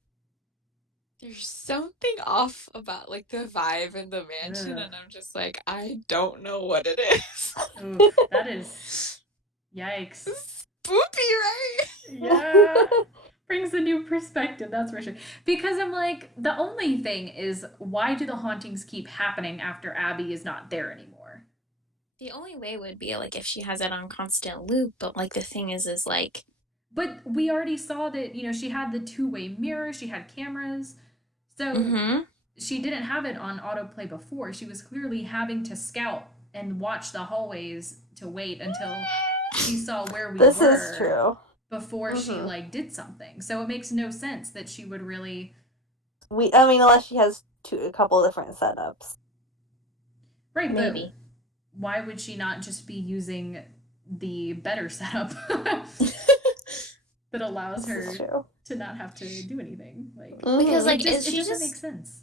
there's something off about like the vibe in the mansion, Ugh. and I'm just like, I don't know what it is. Oof, that is yikes. Spoopy, right? Yeah. Brings a new perspective, that's for sure. Because I'm like, the only thing is, why do the hauntings keep happening after Abby is not there anymore? The only way would be like if she has it on constant loop, but like the thing is like But we already saw that, she had the two-way mirror, she had cameras. So mm-hmm. she didn't have it on autoplay before. She was clearly having to scout and watch the hallways to wait until she saw where we This were. is true. Before she like did something. So it makes no sense that she would really I mean, unless she has a couple different setups. Right, Maybe. but why would she not just be using the better setup that allows her to not have to do anything? Like because like it doesn't make sense.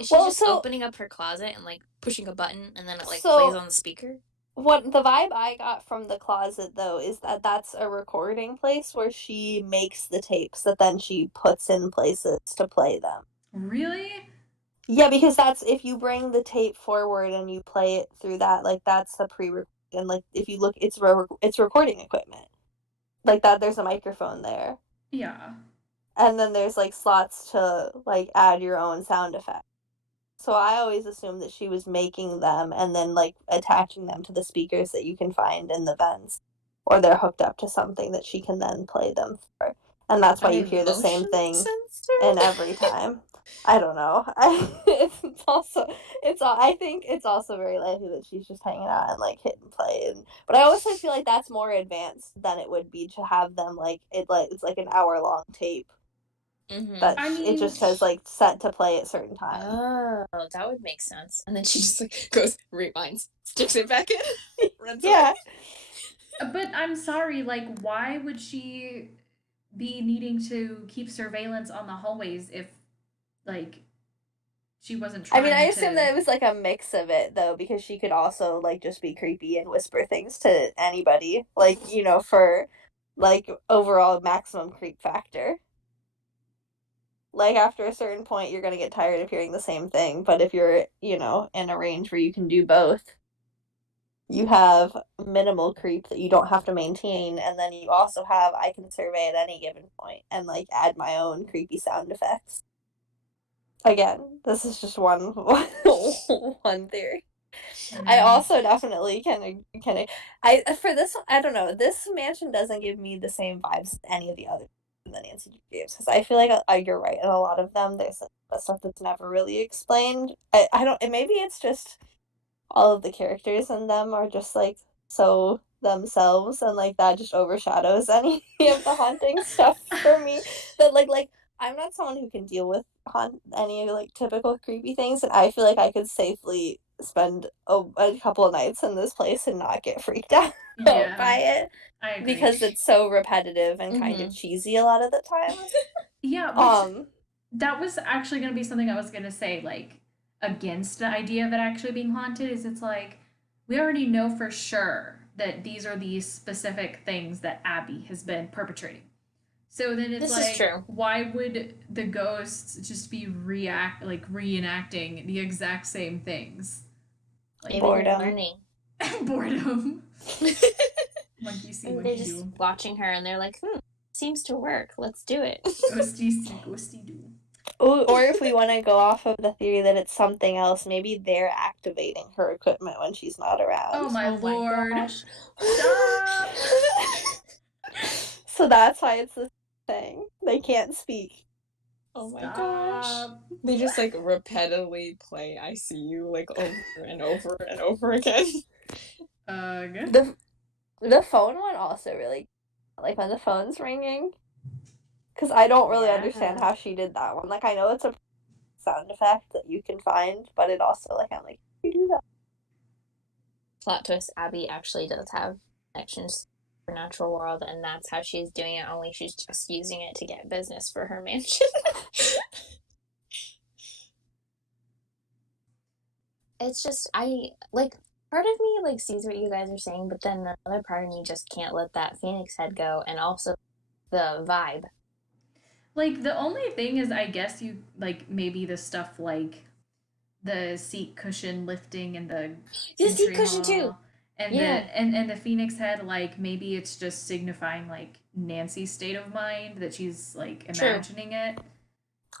Is she just opening up her closet and like pushing a button and then it like plays on the speaker? What the vibe I got from the closet though is that that's a recording place where she makes the tapes that then she puts in places to play them. Really? Yeah, because that's if you bring the tape forward and you play it through that, like that's a and like if you look, it's recording equipment. Like that, there's a microphone there. Yeah. And then there's like slots to like add your own sound effect. So I always assumed that she was making them and then like attaching them to the speakers that you can find in the vents, or they're hooked up to something that she can then play them for. And that's why you hear the same thing in every time. I don't know. I think it's also very likely that she's just hanging out and like hit and play. But I also feel like that's more advanced than it would be to have them it's like an hour long tape. That I it just mean- says like set to play at certain times. Oh, that would make sense. And then she just like goes, rewinds, sticks it back in, runs Yeah. away. But I'm sorry, like, why would she be needing to keep surveillance on the hallways if, like, she wasn't I trying mean, I to... assume that it was like a mix of it though, because she could also like just be creepy and whisper things to anybody, like, you know, for like overall maximum creep factor. Like after a certain point, you're gonna get tired of hearing the same thing, but if you're, you know, in a range where you can do both, you have minimal creep that you don't have to maintain, and then you also have I can survey at any given point and like add my own creepy sound effects. Again, this is just one theory. I also definitely can I for this I don't know, this mansion doesn't give me the same vibes as any of the other in the Nancy Drew games, because I feel like you're right, in a lot of them there's stuff that's never really explained. I don't, and maybe it's just all of the characters in them are just like so themselves, and like that just overshadows any of the haunting stuff for me. That like I'm not someone who can deal with any like typical creepy things, and I feel like I could safely spend a couple of nights in this place and not get freaked out Yeah, by it, I agree. because it's so repetitive and kind of cheesy a lot of the time. Yeah, which that was actually going to be something I was going to say, like, against the idea of it actually being haunted, is it's like, we already know for sure that these are these specific things that Abby has been perpetrating. So then it's This like, is true. why would the ghosts just be reenacting the exact same things? Like, Maybe Boredom. they're learning. boredom. Monkey see, Maybe monkey they're just do. watching her and they're like, seems to work. Let's do it. Ghosty see, ghosty do. Or if we want to go off of the theory that it's something else, maybe they're activating her equipment when she's not around. Oh my lord. gosh. Stop. So that's why it's this thing. They can't speak. Oh my Stop. gosh. They just like repetitively play I See You like over and over and over again. Good. The phone one also really, like when the phone's ringing, because I don't really understand how she did that one. Like I know it's a sound effect that you can find, but it also like I'm like, how do you do that? Plot twist, Abby actually does have connections to the supernatural world, and that's how she's doing it, only she's just using it to get business for her mansion. It's just, part of me like sees what you guys are saying, but then the other part of me just can't let that phoenix head go, and also the vibe. Like, the only thing is, I guess you, like, maybe the stuff like the seat cushion lifting and the seat cushion too. And and the phoenix head, like, maybe it's just signifying like Nancy's state of mind, that she's like imagining it.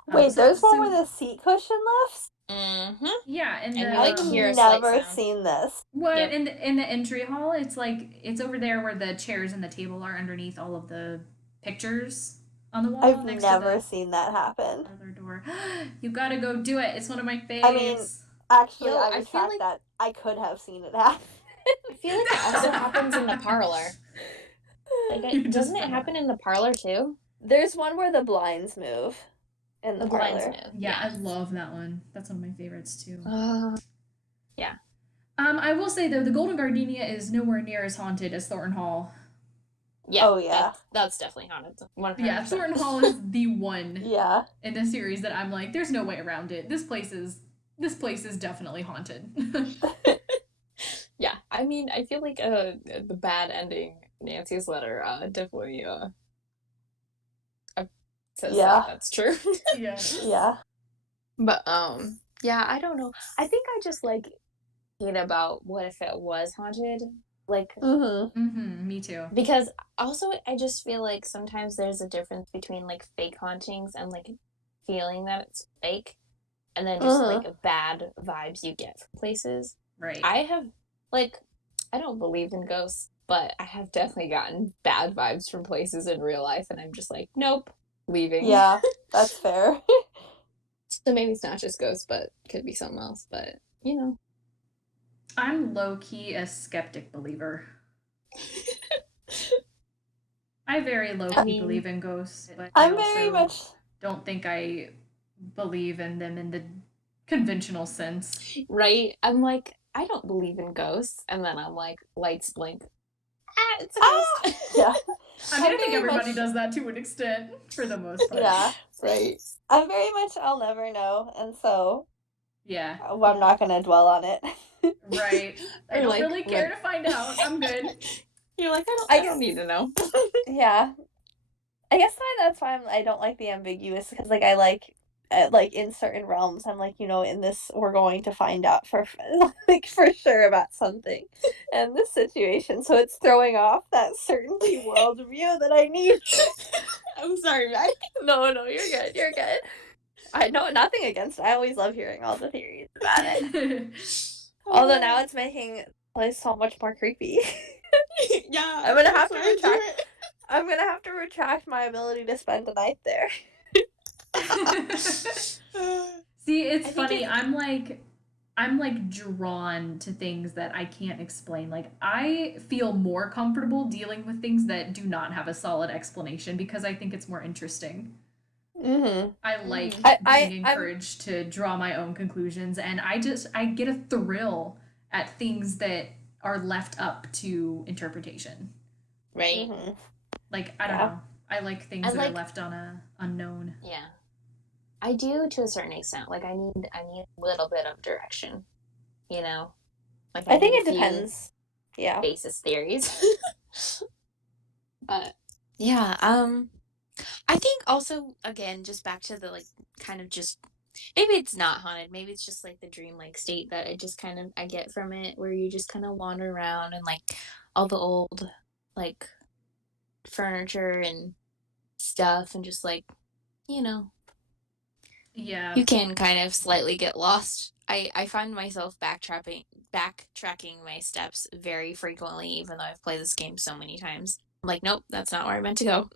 Wait, there's one where the seat cushion lifts? Mm-hmm. Yeah, and I've never seen this. What, yep. in the entry hall, it's like, it's over there where the chairs and the table are underneath all of the pictures on the wall. I've never seen that happen. Other door. You gotta go do it. It's one of my faves. I mean, actually, I retract that. I could have seen it happen. I feel like it also happens in the parlor. Like, doesn't it happen in the parlor too? There's one where the blinds move. In the parlor. Blinds move. Yeah, I love that one. That's one of my favorites too. Yeah. I will say though, the Golden Gardenia is nowhere near as haunted as Thornton Hall. Yeah. Oh yeah. That's definitely haunted. 100%. Yeah, Thornton Hall is the one. Yeah. In the series that I'm like, there's no way around it. This place is definitely haunted. Yeah, I mean, I feel like the bad ending, Nancy's letter, definitely says that's true. Yeah. Yeah. But yeah, I don't know. I think I just like thinking about what if it was haunted. Like, me too. Because also I just feel like sometimes there's a difference between like fake hauntings and like feeling that it's fake, and then just like bad vibes you get from places. Right. I have like, I don't believe in ghosts, but I have definitely gotten bad vibes from places in real life, and I'm just like, nope, leaving. Yeah, that's fair. So maybe it's not just ghosts, but could be something else. But you know. I'm low-key a skeptic believer. I very low-key believe in ghosts, but I'm very much don't think I believe in them in the conventional sense. Right? I'm like, I don't believe in ghosts. And then I'm like, lights blink. It's a ghost. Yeah. I mean, I I'm think very everybody much- does that to an extent, for the most part. Yeah. Right. I'm very much I'll never know, and so Yeah. I'm not gonna dwell on it. Right. I Or don't like, really care when- to find out. I'm good. You're like, I I don't need to know. Yeah. I guess that's why I don't like the ambiguous, because like I like in certain realms I'm like, in this we're going to find out for like for sure about something, and this situation, so it's throwing off that certainty worldview that I need. I'm sorry, Maddie. No, you're good. You're good. I know nothing against it. I always love hearing all the theories about it. Although now it's making the place so much more creepy. Yeah. I'm gonna have that's to why I do retract. it. I'm gonna have to retract my ability to spend the night there. See, it's I think funny. it- I'm like drawn to things that I can't explain. Like I feel more comfortable dealing with things that do not have a solid explanation because I think it's more interesting. Mm-hmm. I like I'm- being encouraged to draw my own conclusions, and I get a thrill at things that are left up to interpretation. Right? Mm-hmm. Like I don't Yeah. know. I like things I that are like- left on a unknown. Yeah. I do to a certain extent. Like I need a little bit of direction. Like I think need it a few depends. Yeah. basis theories. But yeah, I think also again just back to the like kind of just maybe it's not haunted, maybe it's just like the dreamlike state that I just kind of I get from it, where you just kind of wander around and like all the old like furniture and stuff and just like Yeah. you can kind of slightly get lost. I find myself backtracking my steps very frequently, even though I've played this game so many times. I'm like, nope, that's not where I meant to go.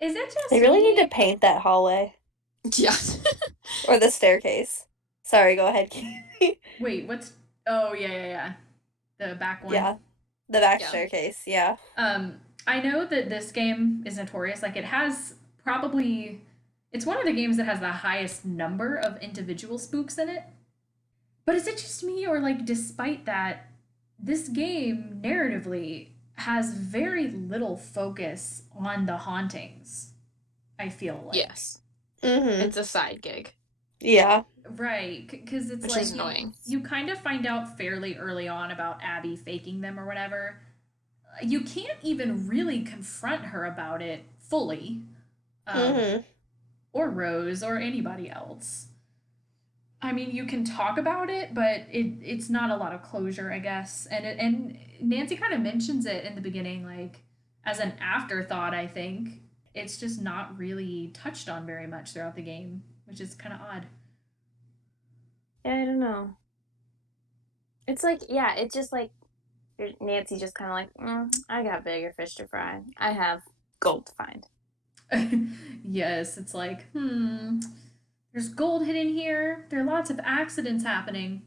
Is it just They really me? need to paint that hallway Yeah. or the staircase. Sorry, go ahead, Katie. Wait, what's? Oh yeah. The back one. Yeah. The back Yeah. staircase, yeah. I know that this game is notorious. Like it has probably, it's one of the games that has the highest number of individual spooks in it. But is it just me, or like despite that, this game narratively has very little focus on the hauntings. I feel like. Yes. Mm-hmm. It's a side gig, Yeah. Right, because it's which like is annoying. you kind of find out fairly early on about Abby faking them or whatever. You can't even really confront her about it fully, Mm-hmm. or Rose or anybody else. I mean, you can talk about it, but it's not a lot of closure, I guess. And Nancy kind of mentions it in the beginning, like as an afterthought. I think it's just not really touched on very much throughout the game, which is kind of odd. Yeah, I don't know. It's like, yeah, it's just like Nancy just kind of like, I got bigger fish to fry. I have gold to find. Yes, it's like, there's gold hidden here. There are lots of accidents happening.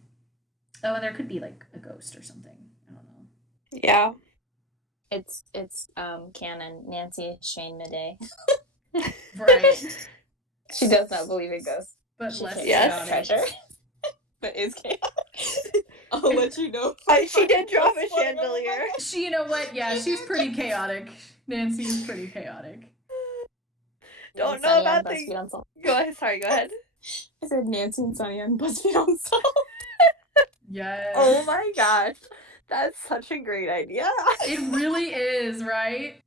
Oh, and there could be like a ghost or something. I don't know. Yeah. It's canon. Nancy Shane Midday. Right. She does not believe in ghosts. But She less thinks Yes. it's chaotic. treasure. That is chaotic. I'll let you know. She did drop a chandelier. You know what? Yeah, she's pretty chaotic. Nancy is pretty chaotic. Don't know Sunny about on the- BuzzFeed Unsolved. Go ahead. Sorry, go ahead. I said Nancy and Sunny on BuzzFeed Unsolved. Yes. Oh my gosh. That's such a great idea. It really is, right?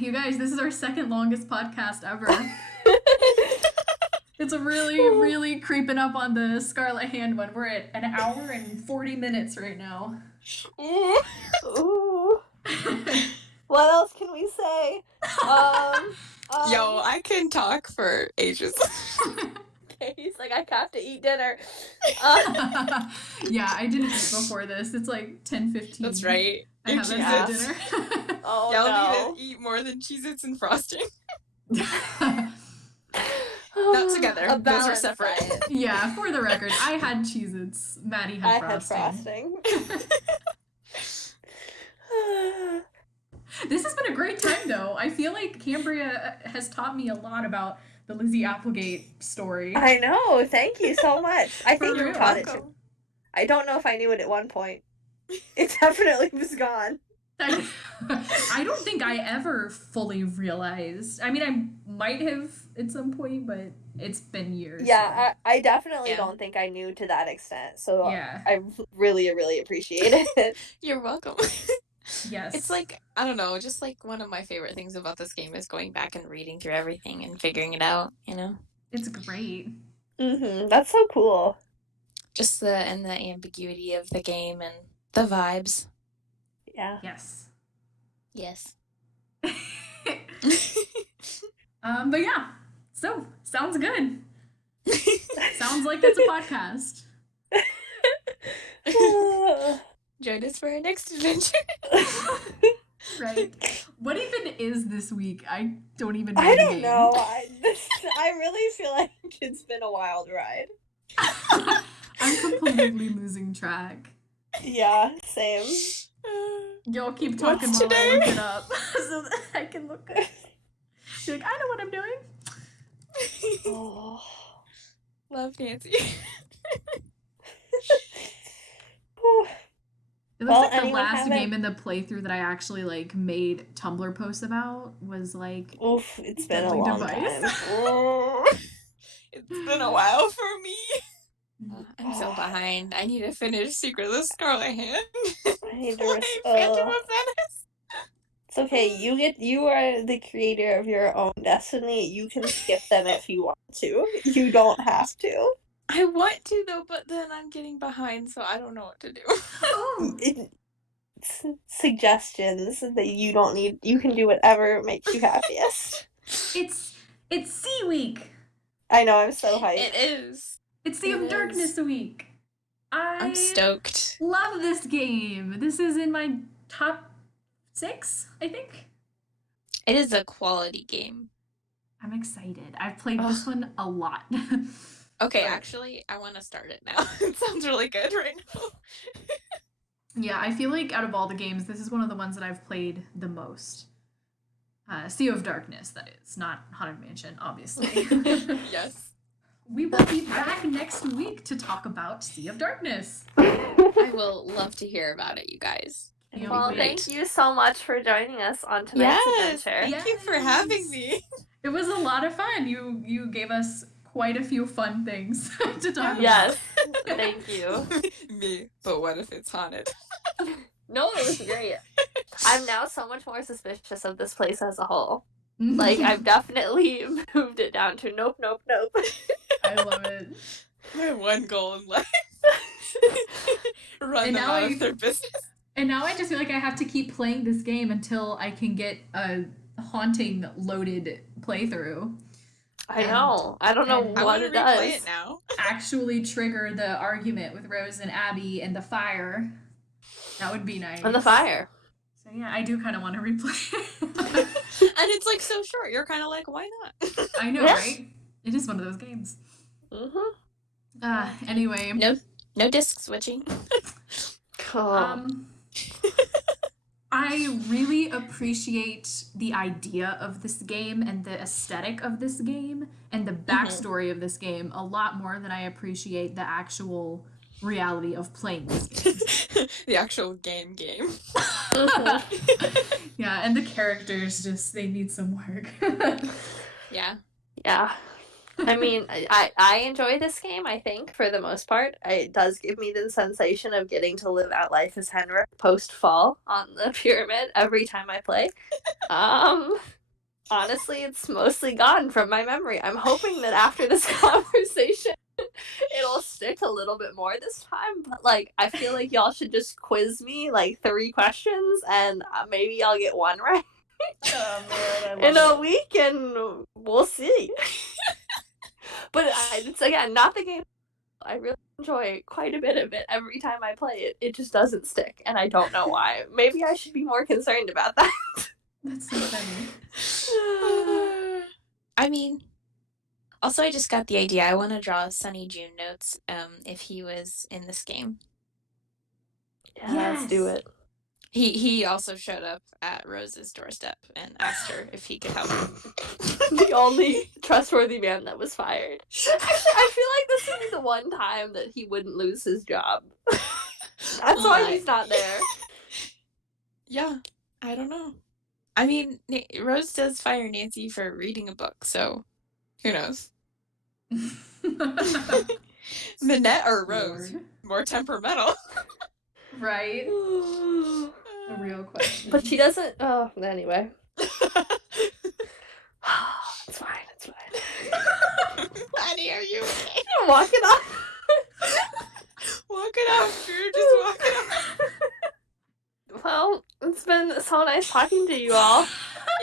You guys, this is our second longest podcast ever. It's really, really creeping up on the Scarlet Hand one. We're at an hour and 40 minutes right now. Ooh. Ooh. What else can we say? Yo, I can talk for ages. He's like, I have to eat dinner. Yeah, I didn't eat before this. It's like 10:15. That's right. I Your haven't Yeah. had dinner. Oh Y'all no. need to eat more than Cheez-Its and frosting. Not together. A Those are balanced separate. diet. Yeah, for the record, I had Cheez-Its. Maddie had I had frosting. frosting. This has been a great time, though. I feel like Cambria has taught me a lot about the Lizzie Applegate story. I know. Thank you so much. I think real. you taught it to. I don't know if I knew it at one point. It definitely was gone. I don't think I ever fully realized. I mean, I might have at some point, but it's been years. Yeah, I definitely Yeah. don't think I knew to that extent. So Yeah. I really, really appreciate it. You're welcome. Yes. It's like, I don't know, just like one of my favorite things about this game is going back and reading through everything and figuring it out, you know? It's great. That's so cool. Just the ambiguity of the game and the vibes. Yeah. Yes. Yes. But yeah. So, sounds good. Sounds like that's a podcast. Join us for our next adventure. Right. What even is this week? I don't even know. I the don't game. know. I really feel like it's been a wild ride. I'm completely losing track. Yeah, same. Y'all keep talking What's while today? I look it up so that I can look at it. Be like, I know what I'm doing. Oh. Love Nancy. It looks Well, like the anyone last have it? game in the playthrough that I actually like made Tumblr posts about was like Oof, it's been a Deadly long Device. time. It's been a while for me. I'm so behind. I need to finish Secret of the Scarlet Hand. I need to Play Phantom of Venice. It's okay. You are the creator of your own destiny. You can skip them if you want to. You don't have to. I want to though, but then I'm getting behind, so I don't know what to do. Oh, Suggestions that you don't need. You can do whatever makes you happiest. it's Sea Week. I know. I'm so hyped. It is. It's Sea It of Darkness is. Week. I'm stoked. love this game. This is in my top 6, I think. It is a quality game. I'm excited. I've played this one a lot. Okay, Right. actually, I want to start it now. It sounds really good right now. Yeah, I feel like out of all the games, this is one of the ones that I've played the most. Sea of Darkness, that is, not Haunted Mansion, obviously. Yes. We will be back next week to talk about Sea of Darkness. I will love to hear about it, you guys. It'll be Well, great. thank you so much for joining us on tonight's adventure. Thank you for having me. It was a lot of fun. You gave us quite a few fun things to talk about. Yes, thank you. Me, but what if it's haunted? No, it was great. I'm now so much more suspicious of this place as a whole. Like, I've definitely moved it down to nope, nope, nope. I love it. My one goal in life. Run And them now out I- of their business. And now I just feel like I have to keep playing this game until I can get a haunting loaded playthrough. I know. I don't know and- I what want to it does. replay it now. Actually trigger the argument with Rose and Abby and the fire. That would be nice. And the fire. So yeah, I do kind of want to replay it. And it's like so short. You're kind of like, why not? I know, Yeah. right? It is one of those games. Mm-hmm. Anyway. No disc switching. Cool. I really appreciate the idea of this game and the aesthetic of this game and the backstory of this game a lot more than I appreciate the actual reality of playing this game. The actual game. Yeah, and the characters they need some work. Yeah. Yeah. I mean, I enjoy this game, I think, for the most part. It does give me the sensation of getting to live out life as Henrik post-fall on the pyramid every time I play. Honestly, it's mostly gone from my memory. I'm hoping that after this conversation, it'll stick a little bit more this time. But, like, I feel like y'all should just quiz me, like, 3 questions, and maybe I'll get 1 right. Oh man, In a week, and we'll see. But it's, again, not the game. I really enjoy quite a bit of it every time I play it. It just doesn't stick, and I don't know why. Maybe I should be more concerned about that. That's so funny. I mean, also I just got the idea. I want to draw Sunny June notes if he was in this game. Yeah, let's do it. He also showed up at Rose's doorstep and asked her if he could help her. The only trustworthy man that was fired. Actually, I feel like this would be the one time that he wouldn't lose his job. That's why he's not there. Yeah, I don't know. I mean, Rose does fire Nancy for reading a book, so who knows? Minette or Rose? Lord. More temperamental. Right? A real question. But she doesn't. Oh, anyway. It's fine. It's fine. Laddie, are you okay? I'm walking off. Walk it off, Drew. Just walk it off. Well, it's been so nice talking to you all.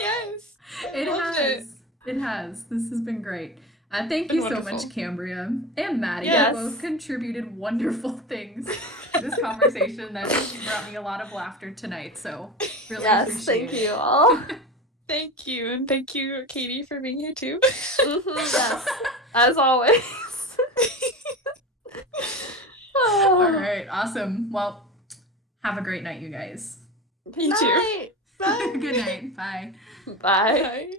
Yes. It has. It has. This has been great. Thank Been you so wonderful. much, Cambria and Maddie. Yes. You both contributed wonderful things to this conversation that brought me a lot of laughter tonight. So really Yes, appreciate thank it. you all. Thank you, and thank you, Katie, for being here too. Yes, as always. All right, awesome. Well, have a great night, you guys. You too. Night. Bye. Good night. Bye. Bye. Bye.